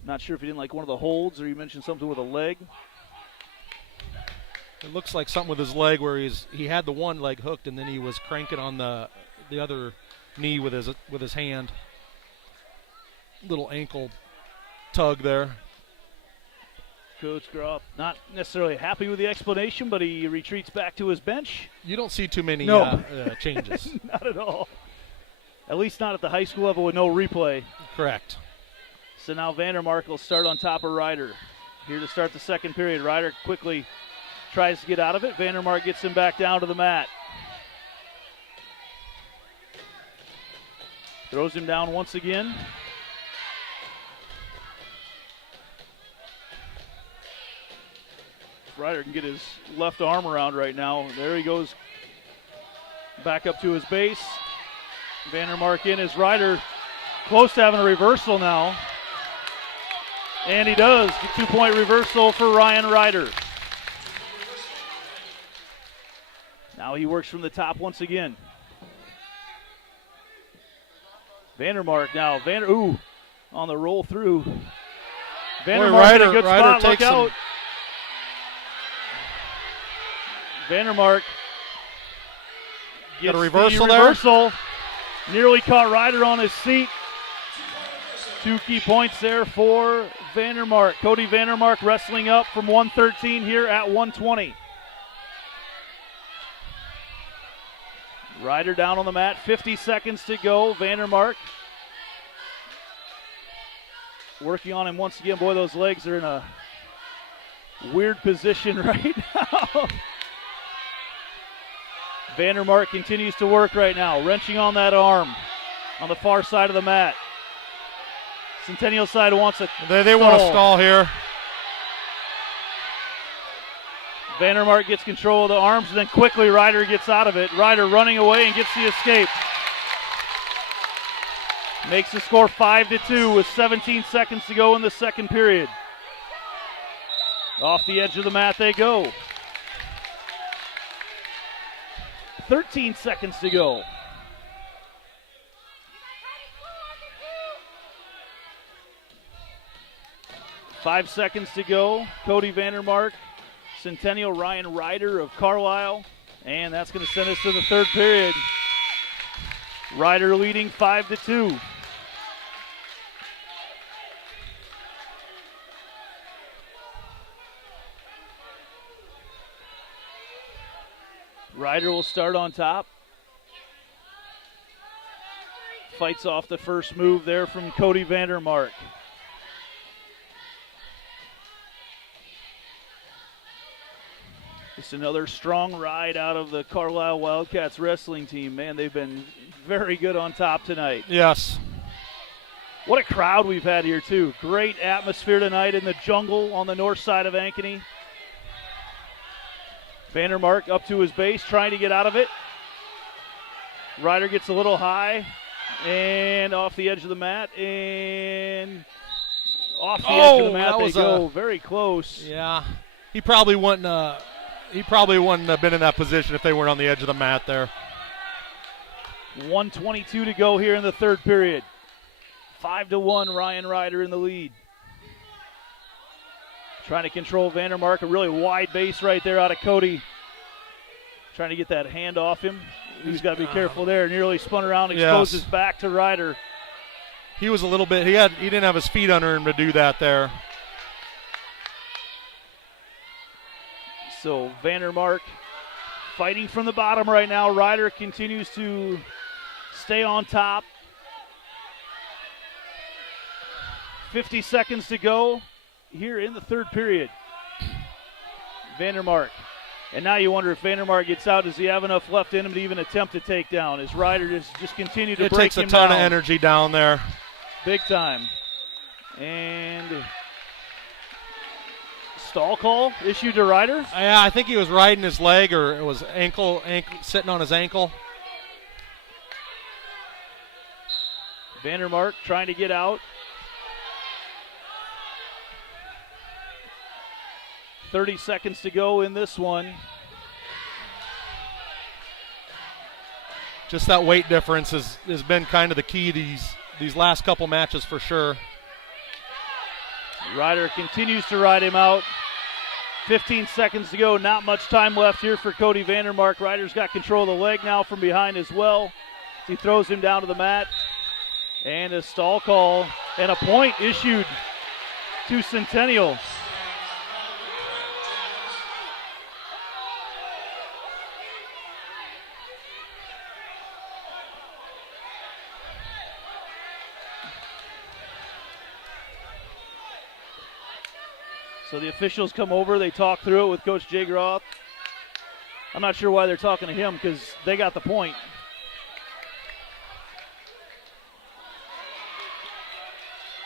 Not sure if he didn't like one of the holds or you mentioned something with a leg. It looks like something with his leg where he had the one leg hooked and then he was cranking on the other knee with his hand. Little ankle tug there. Coach Groff not necessarily happy with the explanation, but he retreats back to his bench. You don't see too many changes. Not at all. At least not at the high school level with no replay. Correct. So now Vandermark will start on top of Ryder. Here to start the second period. Ryder quickly tries to get out of it. Vandermark gets him back down to the mat. Throws him down once again. Ryder can get his left arm around right now. There he goes back up to his base. Vandermark in as Ryder close to having a reversal now. And he does. The 2-point reversal for Ryan Ryder. Now he works from the top once again. Vandermark now. On the roll through. Vandermark in a good spot. Look out. Vandermark gets got a reversal the reversal. Nearly caught Ryder on his seat. 2 key points there for Vandermark. Cody Vandermark wrestling up from 113 here at 120. Ryder down on the mat, 50 seconds to go. Vandermark working on him once again. Boy, those legs are in a weird position right now. Vandermark continues to work right now, wrenching on that arm on the far side of the mat. Centennial side wants it. They want to stall here. Vandermark gets control of the arms, and then quickly Ryder gets out of it. Ryder running away and gets the escape. Makes the score 5-2 with 17 seconds to go in the second period. Off the edge of the mat they go. 13 seconds to go. Five seconds to go. Cody Vandermark, Centennial, Ryan Ryder of Carlisle. And that's going to send us to the third period. Ryder leading 5-2. Ryder will start on top. Fights off the first move there from Cody Vandermark. Just another strong ride out of the Carlisle Wildcats wrestling team. Man, they've been very good on top tonight. Yes. What a crowd we've had here, too. Great atmosphere tonight in the jungle on the north side of Ankeny. Vandermark up to his base, trying to get out of it. Ryder gets a little high and off the edge of the mat and off the edge of the mat they go. Very close. Yeah, he probably wouldn't have been in that position if they weren't on the edge of the mat there. 1:22 to go here in the third period. 5-1, Ryan Ryder in the lead. Trying to control Vandermark, a really wide base right there out of Cody. Trying to get that hand off him. He's got to be careful there. Nearly spun around, exposes back to Ryder. He was a little bit, he didn't have his feet under him to do that there. So Vandermark fighting from the bottom right now. Ryder continues to stay on top. 50 seconds to go here in the third period. Vandermark. And now you wonder if Vandermark gets out, does he have enough left in him to even attempt to take down? As Ryder just continue to break him down. It takes a ton of energy down there. Big time. And stall call issued to Ryder? Yeah, I think he was riding his leg, or it was ankle sitting on his ankle. Vandermark trying to get out. 30 seconds to go in this one. Just that weight difference has been kind of the key these last couple matches for sure. Ryder continues to ride him out. 15 seconds to go. Not much time left here for Cody Vandermark. Ryder's got control of the leg now from behind as well. He throws him down to the mat. And a stall call and a point issued to Centennial. So the officials come over, they talk through it with Coach Jay Groth. I'm not sure why they're talking to him because they got the point.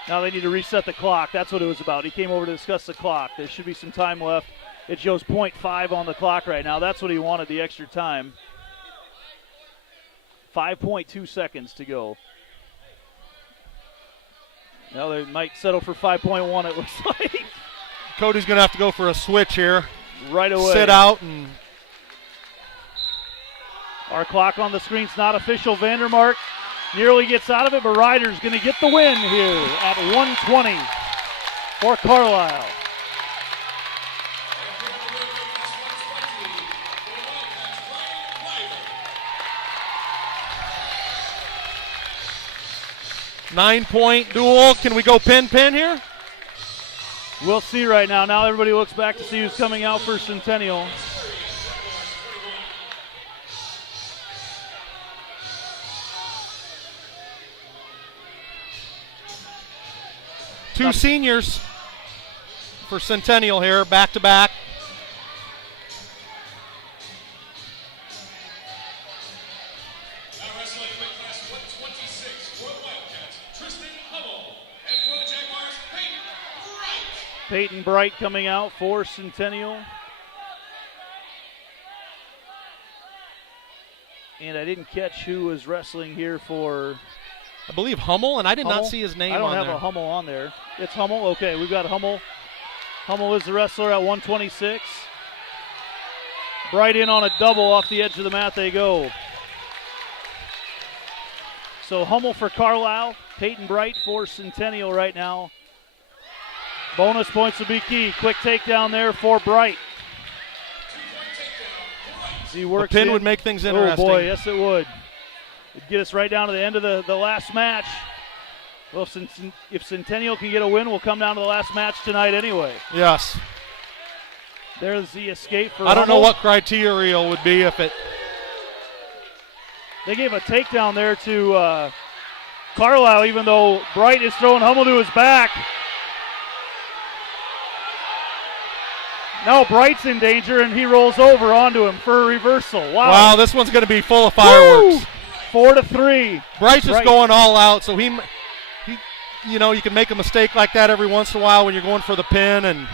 Now they need to reset the clock. That's what it was about. He came over to discuss the clock. There should be some time left. It shows 0.5 on the clock right now. That's what he wanted, the extra time. 5.2 seconds to go. Now they might settle for 5.1, it looks like. Cody's going to have to go for a switch here. Right away. Sit out and... Our clock on the screen's not official. Vandermark nearly gets out of it, but Ryder's going to get the win here at 1:20 for Carlisle. Nine-point duel. Can we go pin here? We'll see right now. Now everybody looks back to see who's coming out for Centennial. Two seniors for Centennial here, back-to-back. Peyton Bright coming out for Centennial. And I didn't catch who was wrestling here for... I believe Hummel, and I did not see his name on there. I don't have a Hummel on there. It's Hummel? Okay, we've got Hummel. Hummel is the wrestler at 126. Bright in on a double off the edge of the mat they go. So Hummel for Carlisle, Peyton Bright for Centennial right now. Bonus points will be key. Quick takedown there for Bright. He works a pin in. would make things interesting. Oh boy, yes it would. It'd get us right down to the end of the last match. Well, if Centennial can get a win, we'll come down to the last match tonight anyway. Yes. There's the escape for I don't know Hummel. what criteria would be if it... They gave a takedown there to Carlisle, even though Bright is throwing Hummel to his back. Now Bright's in danger, and he rolls over onto him for a reversal. Wow, this one's going to be full of fireworks. 4-3. Bright's just going all out, so he, you know, you can make a mistake like that every once in a while when you're going for the pin. And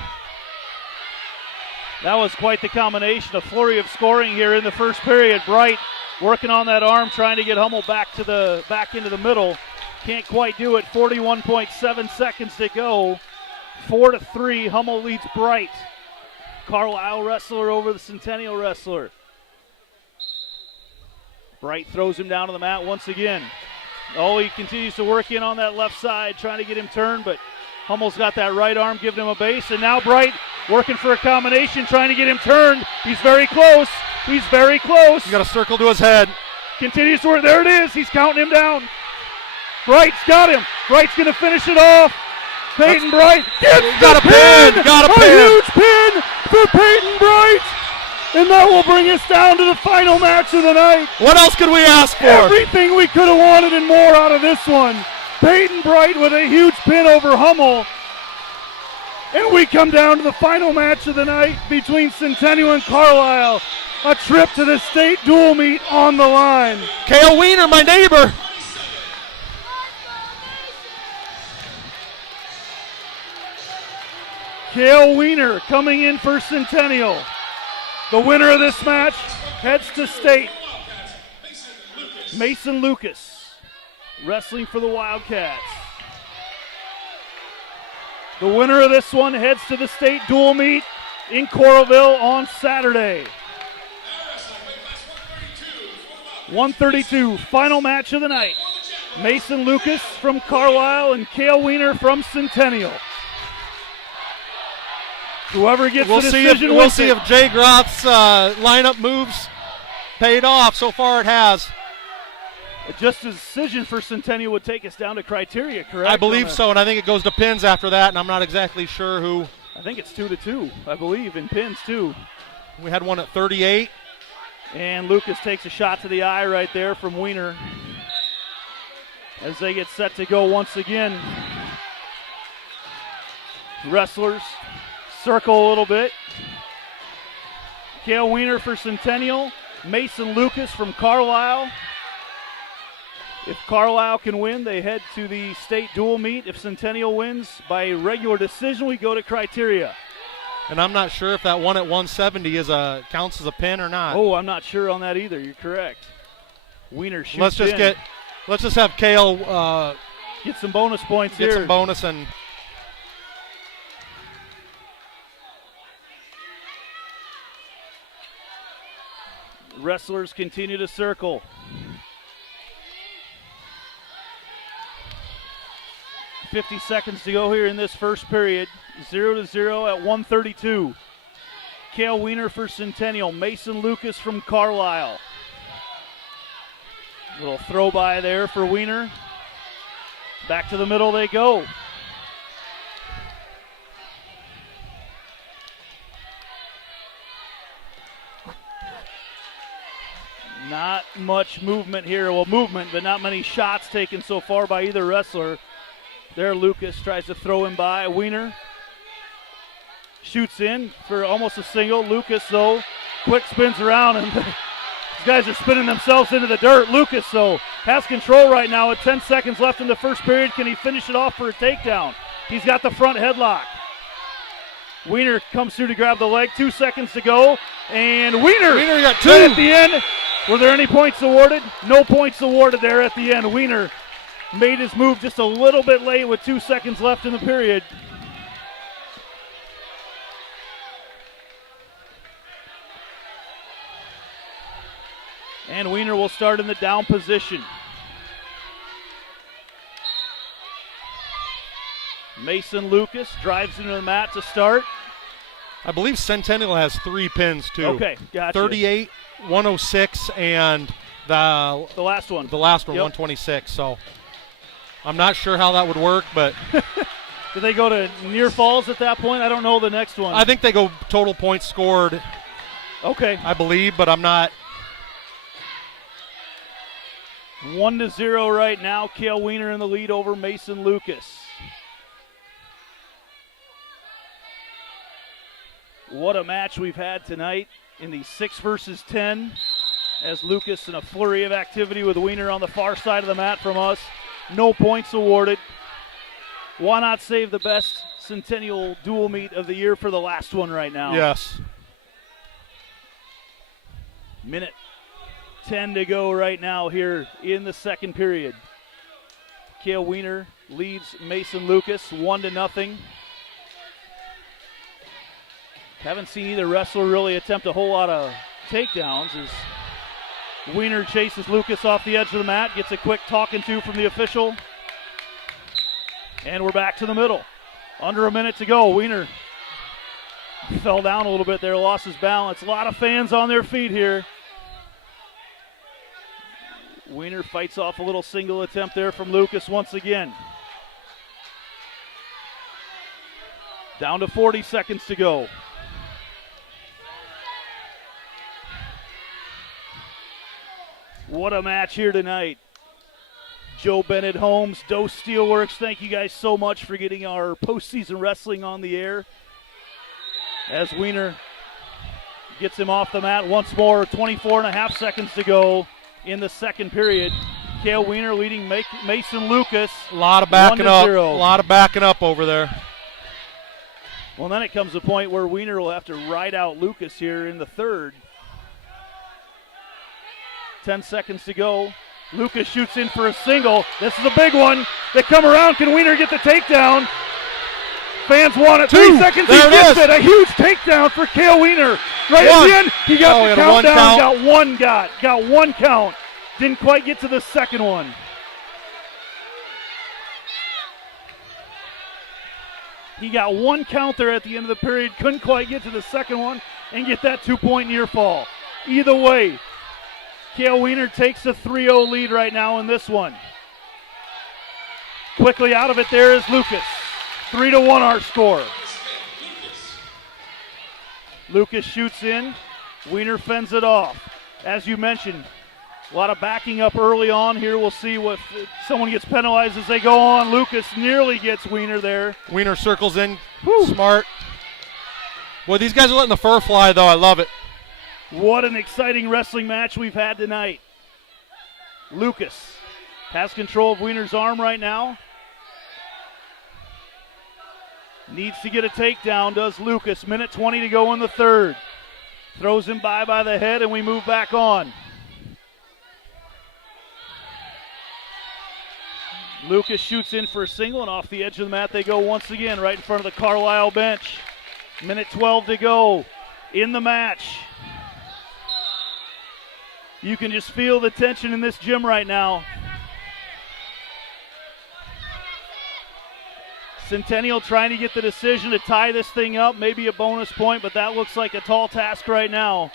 that was quite the combination, a flurry of scoring here in the first period. Bright working on that arm, trying to get Hummel back into the middle. Can't quite do it. 41.7 seconds to go. 4-3. Hummel leads Bright. Carlisle wrestler over the Centennial wrestler. Bright throws him down to the mat once again. Oh, he continues to work in on that left side, trying to get him turned, but Hummel's got that right arm giving him a base, and now Bright working for a combination, trying to get him turned. He's very close. He's very close. He's got a circle to his head. Continues to work. There it is. He's counting him down. Bright's got him. Bright's going to finish it off. Peyton Bright gets got a pin. Got a pin. A huge pin for Peyton Bright. And that will bring us down to the final match of the night. What else could we ask for? Everything we could have wanted and more out of this one. Peyton Bright with a huge pin over Hummel. And we come down to the final match of the night between Centennial and Carlisle. A trip to the state dual meet on the line. Kale Wiener, my neighbor. Kale Wiener coming in for Centennial. The winner of this match heads to state. Mason Lucas wrestling for the Wildcats. The winner of this one heads to the state dual meet. in Coralville on Saturday. 132, final match of the night. Mason Lucas from Carlisle and Cale Weiner from Centennial. Whoever gets the decision We'll see if Jay Groth's lineup moves paid off. So far it has. Just a decision for Centennial would take us down to criteria, correct? I believe so, and I think it goes to pins after that, and I'm not exactly sure who. I think it's 2-2, I believe, in pins too. We had one at 38. And Lucas takes a shot to the eye right there from Weiner as they get set to go once again. Wrestlers circle a little bit. Cale Weiner for Centennial, Mason Lucas from Carlisle. If Carlisle can win, they head to the state dual meet. If Centennial wins by regular decision, we go to criteria. And I'm not sure if that one at 170 counts as a pin or not. Oh, I'm not sure on that either. You're correct. Weiner shoots Let's just have Cale get some bonus points get here. some bonus and. Wrestlers continue to circle. .50 seconds to go here in this first period. 0-0 at 132. Cale Weiner for Centennial. Mason Lucas from Carlisle. Little throw by there for Weiner. Back to the middle they go. Not much movement here. Well, movement, but not many shots taken so far by either wrestler. There, Lucas tries to throw him by. Weiner shoots in for almost a single. Lucas, though, quick spins around, and these guys are spinning themselves into the dirt. Lucas, though, has control right now with 10 seconds left in the first period. Can he finish it off for a takedown? He's got the front headlock. Weiner comes through to grab the leg. 2 seconds to go, and Weiner got two. right at the end. Were there any points awarded? No points awarded there at the end. Weiner made his move just a little bit late with 2 seconds left in the period. And Weiner will start in the down position. Mason Lucas drives into the mat to start. I believe Centennial has 3 pins too. Okay, gotcha. 38, 106, and the last one. The last one, Yep. 126. So I'm not sure how that would work, but Do they go to near falls at that point? I don't know the next one. I think they go total points scored. Okay. I believe, but I'm not. 1-0 right now. Cale Weiner in the lead over Mason Lucas. What a match we've had tonight in the 6 versus 10 as Lucas in a flurry of activity with Weiner on the far side of the mat from us. No points awarded. Why not save the best Centennial dual meet of the year for the last one right now? Yes. Minute 10 to go right now here in the second period. Cale Weiner leads Mason Lucas 1-0. Haven't seen either wrestler really attempt a whole lot of takedowns as Weiner chases Lucas off the edge of the mat, gets a quick talking to from the official. And we're back to the middle. Under a minute to go. Weiner fell down a little bit there, lost his balance. A lot of fans on their feet here. Weiner fights off a little single attempt there from Lucas once again. Down to 40 seconds to go. What a match here tonight. Joe Bennett Holmes, Doe Steelworks, thank you guys so much for getting our postseason wrestling on the air. As Weiner gets him off the mat once more, 24.5 seconds to go in the second period. Cale Weiner leading Mason Lucas. A lot of backing up. 1-0. A lot of backing up over there. Well, then it comes a point where Weiner will have to ride out Lucas here in the third. 10 seconds to go. Lucas shoots in for a single. This is a big one. They come around. Can Weiner get the takedown? Fans want it. 3 seconds. He There it gets is. it. A huge takedown for Cale Weiner. Right at One. the end, he got Oh, the he had a one countdown. count. Got one count. Didn't quite get to the second one. He got one count there at the end of the period. Couldn't quite get to the second one and get that 2-point near fall. Either way, Cale Weiner takes a 3-0 lead right now in this one. Quickly out of it there is Lucas. 3-1 our score. Lucas shoots in. Weiner fends it off. As you mentioned, a lot of backing up early on here. We'll see what someone gets penalized as they go on. Lucas nearly gets Weiner there. Weiner circles in. Smart. Boy, these guys are letting the fur fly, though. I love it. What an exciting wrestling match we've had tonight. Lucas has control of Weiner's arm right now. Needs to get a takedown, does Lucas. Minute 20 to go in the third. Throws him by the head, and we move back on. Lucas shoots in for a single, and off the edge of the mat they go once again, right in front of the Carlisle bench. Minute 12 to go in the match. You can just feel the tension in this gym right now. Centennial trying to get the decision to tie this thing up, maybe a bonus point, but that looks like a tall task right now.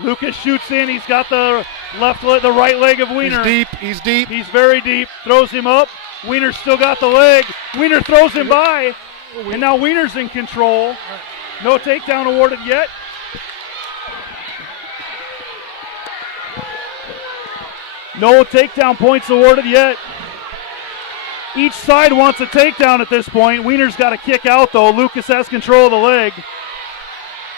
Lucas shoots in. He's got the the right leg of Weiner. He's deep. He's very deep. Throws him up. Weiner's still got the leg. Weiner throws him by, and now Weiner's in control. No takedown awarded yet. No takedown points awarded yet. Each side wants a takedown at this point. Weiner's got to kick out, though. Lucas has control of the leg.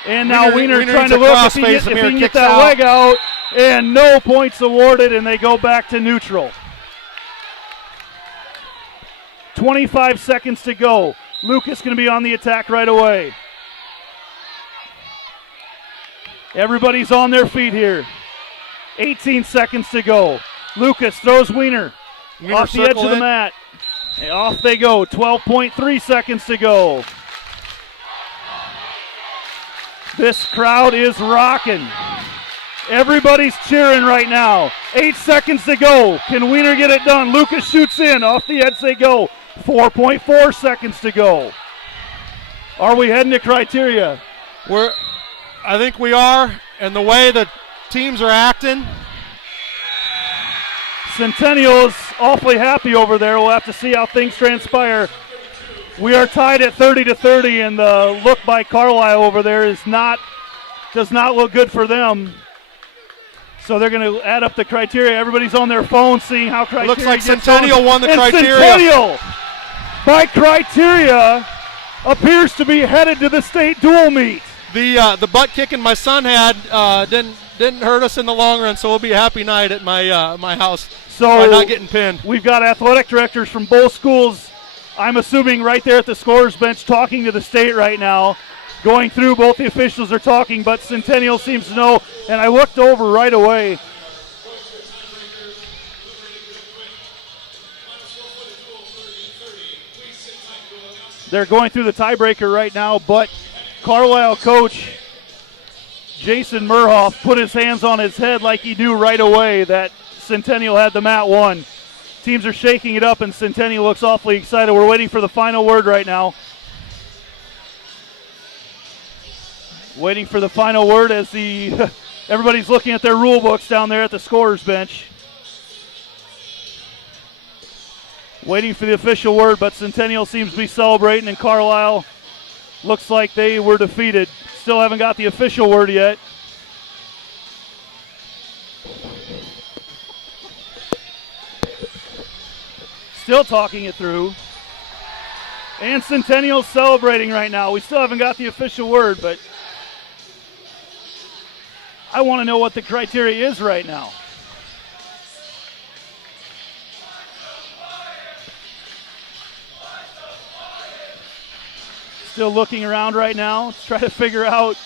And now Weiner trying to look if he can get that leg out. And no points awarded, and they go back to neutral. 25 seconds to go. Lucas going to be on the attack right away. Everybody's on their feet here. 18 seconds to go. Lucas throws Weiner off the edge of the mat. And off they go. 12.3 seconds to go. This crowd is rocking. Everybody's cheering right now. 8 seconds to go. Can Weiner get it done? Lucas shoots in. Off the edge they go. 4.4 seconds to go. Are we heading to criteria? I think we are, and the way the teams are acting. Centennial is awfully happy over there. We'll have to see how things transpire. We are tied at 30-30, and the look by Carlisle over there does not look good for them. So they're going to add up the criteria. Everybody's on their phone seeing how criteria Looks like gets Centennial won the criteria. Centennial, by criteria, appears to be headed to the state dual meet. The butt kicking my son had didn't hurt us in the long run, so it'll be a happy night at my house. So by not getting pinned. We've got athletic directors from both schools, I'm assuming right there at the scorer's bench, talking to the state right now. Going through, both the officials are talking, but Centennial seems to know, and I looked over right away. They're going through the tiebreaker right now, but Carlisle coach Jason Murhoff put his hands on his head like he knew right away that Centennial had the mat won. Teams are shaking it up, and Centennial looks awfully excited. We're waiting for the final word right now. Waiting for the final word as everybody's looking at their rule books down there at the scorer's bench. Waiting for the official word, but Centennial seems to be celebrating, and Carlisle looks like they were defeated. Still haven't got the official word yet. Still talking it through. And Centennial's celebrating right now. We still haven't got the official word, but I want to know what the criteria is right now. Still looking around right now. Let's try to figure out.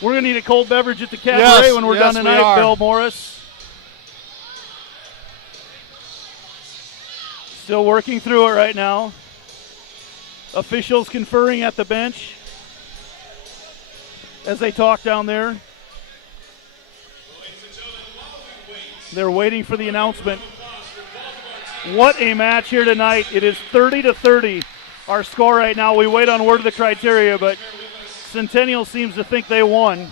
We're going to need a cold beverage at the cabaret when we're done tonight, Bill Morris. Still working through it right now. Officials conferring at the bench as they talk down there. They're waiting for the announcement. What a match here tonight. It is 30-30, our score right now. We wait on word of the criteria, but Centennial seems to think they won.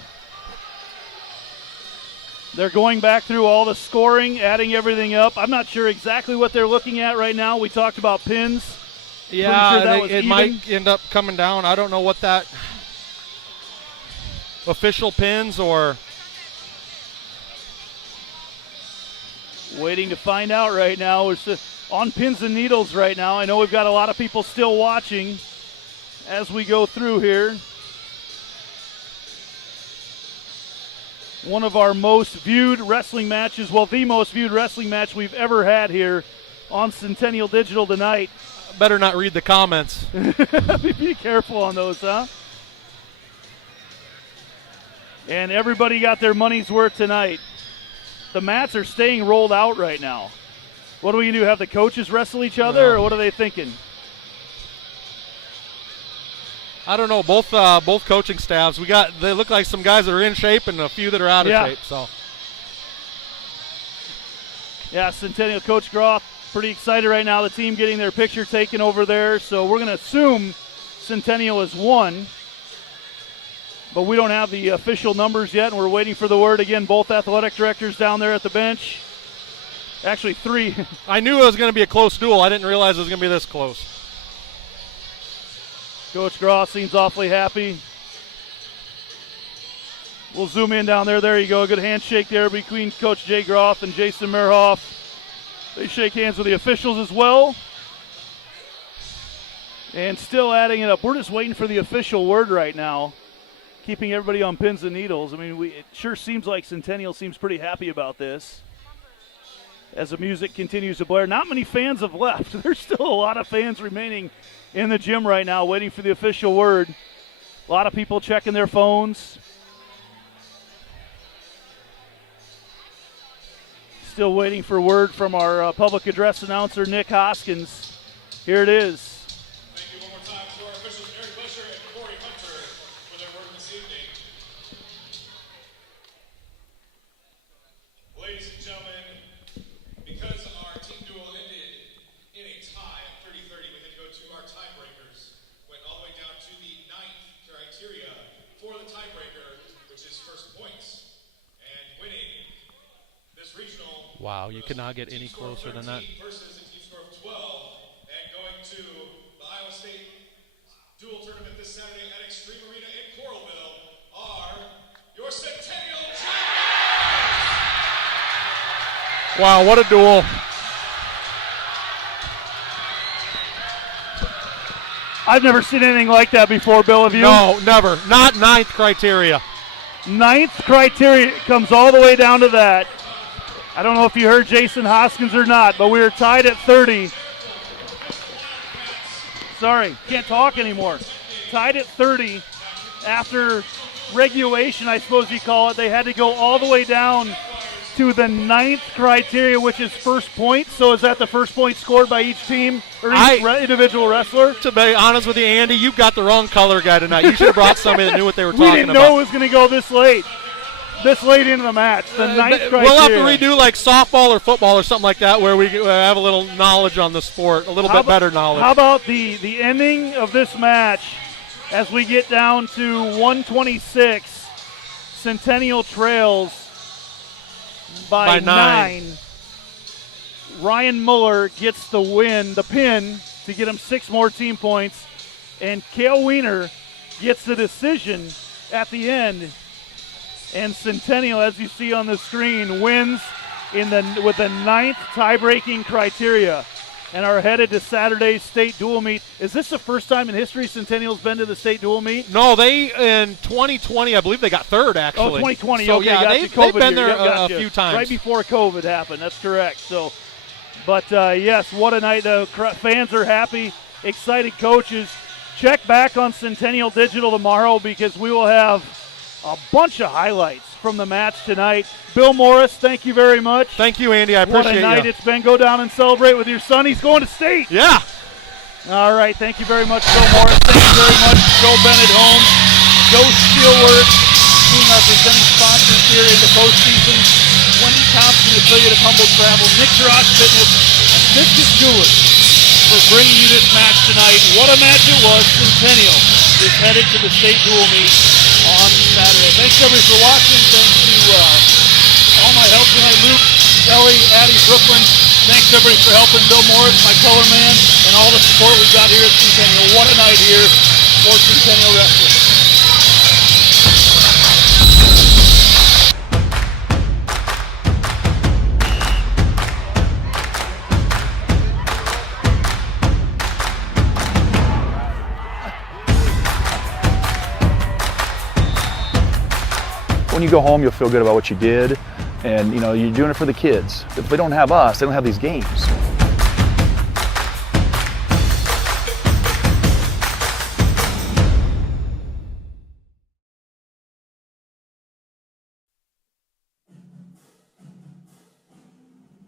They're going back through all the scoring, adding everything up. I'm not sure exactly what they're looking at right now. We talked about pins. Yeah, sure it might end up coming down. I don't know what that official pins or... Waiting to find out right now. We're on pins and needles right now. I know we've got a lot of people still watching as we go through here. One of our most viewed wrestling matches, well, the most viewed wrestling match we've ever had here on Centennial Digital tonight. Better not read the comments. Be careful on those, huh? And everybody got their money's worth tonight. The mats are staying rolled out right now. What are we going to do, have the coaches wrestle each other, or what are they thinking? I don't know. Both coaching staffs. They look like some guys that are in shape and a few that are out of shape. So. Yeah, Centennial Coach Groff pretty excited right now. The team getting their picture taken over there. So we're going to assume Centennial has won. But we don't have the official numbers yet, and we're waiting for the word. Again, both athletic directors down there at the bench. Actually, 3. I knew it was going to be a close duel. I didn't realize it was going to be this close. Coach Gross seems awfully happy. We'll zoom in down there. There you go. A good handshake there between Coach Jay Groff and Jason Merhoff. They shake hands with the officials as well. And still adding it up. We're just waiting for the official word right now, keeping everybody on pins and needles. I mean, it sure seems like Centennial seems pretty happy about this as the music continues to blare. Not many fans have left. There's still a lot of fans remaining in the gym right now waiting for the official word. A lot of people checking their phones. Still waiting for word from our public address announcer, Nick Hoskins. Here it is. Thank you one more time to our officials, Eric Busher and Corey Hunter, for their work this evening. Ladies and gentlemen, because our team duel ended in a tie at 30-30, we had to go to our tiebreakers. Went all the way down to the 9th criteria for the tiebreaker, which is first points. And winning this regional. Wow, you could not get any closer than that. Versus a team score of 12, and going to the Iowa State dual tournament this Saturday at Extreme Arena in Coralville are your Centennial champions. Wow, what a duel. I've never seen anything like that before, Bill, have you? No, never. Not 9th criteria. 9th criteria comes all the way down to that. I don't know if you heard Jason Hoskins or not, but we were tied at 30. Sorry, can't talk anymore. Tied at 30 after regulation, I suppose you call it. They had to go all the way down to the 9th criteria, which is first point. So is that the first point scored by each team or each individual wrestler? To be honest with you, Andy, you've got the wrong color guy tonight. You should have brought somebody that knew what they were talking about. We didn't know it was going to go this late. This late into the match, the 9th criteria. We'll have to redo like softball or football or something like that where we have a little knowledge on the sport, a little bit better knowledge. How about the ending of this match as we get down to 126, Centennial trails by 9. Ryan Muller gets the win, the pin, to get him 6 more team points, and Cale Wiener gets the decision at the end. And Centennial, as you see on the screen, wins with the 9th tie-breaking criteria and are headed to Saturday's state dual meet. Is this the first time in history Centennial's been to the state dual meet? No, they in 2020, I believe they got 3rd actually. Oh, 2020. So okay, yeah, they've been there a few times. Right before COVID happened. That's correct. So, but yes, what a night. The fans are happy, excited coaches. Check back on Centennial Digital tomorrow because we will have a bunch of highlights from the match tonight. Bill Morris, thank you very much. Thank you, Andy. I appreciate it. What a night it's been. Go down and celebrate with your son. He's going to state. Yeah. All right, thank you very much, Bill Morris. Thank you very much, Joe Bennett Holmes, Joe Steelworth, being our presenting sponsors here in the postseason. Wendy Thompson, affiliate of Humble Travel, Nick Ross Fitness, and Fiskus Jewelers for bringing you this match tonight. What a match it was. Centennial is headed to the state dual meet on Saturday. Thanks everybody for watching. Thanks to all my help tonight, Luke, Ellie, Addie, Brooklyn. Thanks everybody for helping. Bill Morris, my color man, and all the support we've got here at Centennial. What a night here for Centennial Wrestling. When you go home, you'll feel good about what you did, and you know, you're doing it for the kids. If they don't have us, they don't have these games.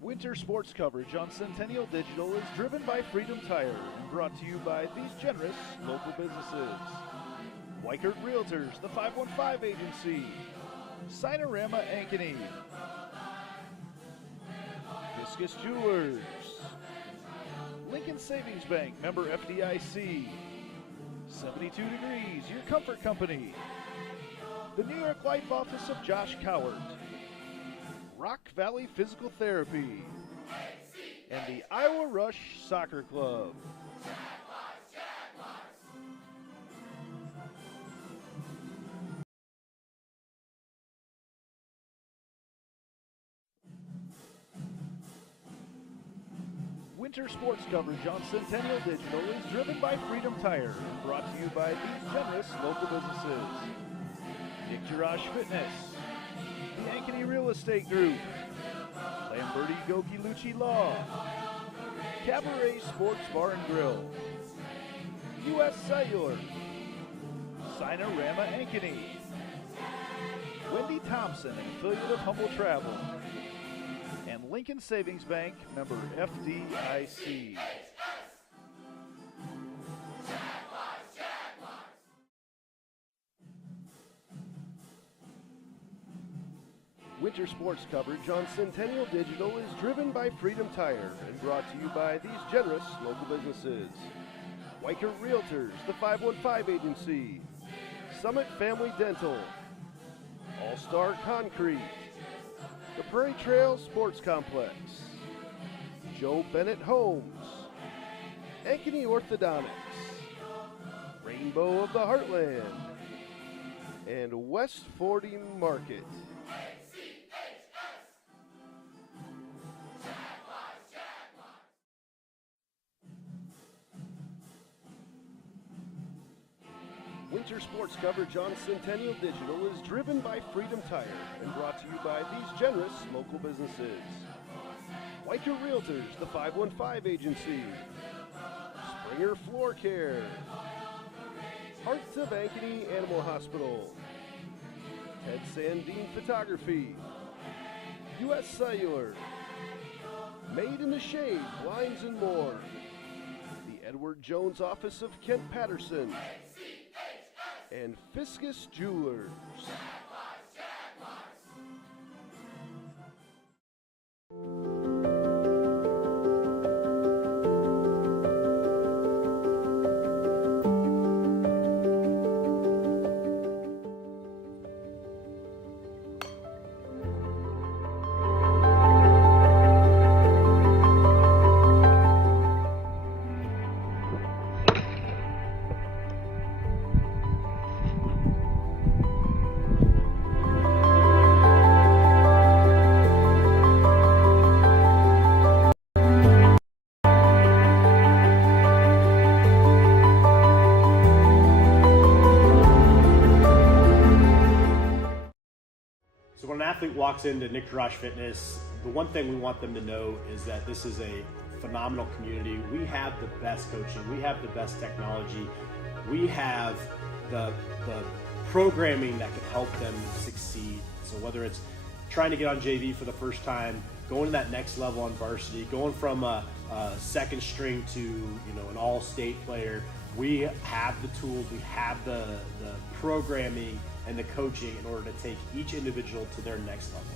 Winter sports coverage on Centennial Digital is driven by Freedom Tire and brought to you by these generous local businesses. Weichert Realtors, the 515 Agency, Sinorama Ankeny, Fiskus Jewelers, Lincoln Savings Bank, member FDIC, 72 Degrees, your comfort company, the New York Life Office of Josh Cowart, Rock Valley Physical Therapy, and the Iowa Rush Soccer Club. Winter sports coverage on Centennial Digital is driven by Freedom Tire and brought to you by these generous local businesses. Dick Jirash Fitness, the Ankeny Real Estate Group, Lamberti Goki Lucci Law, Cabaret Sports Bar and Grill, U.S. Cellular, Sinorama Ankeny, Wendy Thompson, an affiliate of Humble Travel, and Lincoln Savings Bank, member FDIC. Winter sports coverage on Centennial Digital is driven by Freedom Tire and brought to you by these generous local businesses. Weichert Realtors, the 515 Agency, Summit Family Dental, All-Star Concrete, the Prairie Trail Sports Complex, Joe Bennett Homes, Ankeny Orthodontics, Rainbow of the Heartland, and West Fording Market. Winter sports coverage on Centennial Digital is driven by Freedom Tire and brought to you by these generous local businesses. Weichert Realtors, the 515 Agency, Springer Floor Care, Hearts of Ankeny Animal Hospital, Ted Sandine Photography, U.S. Cellular, Made in the Shade, Blinds and More, the Edward Jones Office of Kent Patterson, and Fiskus Jewelers. When an athlete walks into Nick Jirash Fitness, the one thing we want them to know is that this is a phenomenal community. We have the best coaching, we have the best technology, we have the programming that can help them succeed. So whether it's trying to get on JV for the first time, going to that next level on varsity, going from second string to an all-state player. We have the tools, we have the programming and the coaching in order to take each individual to their next level.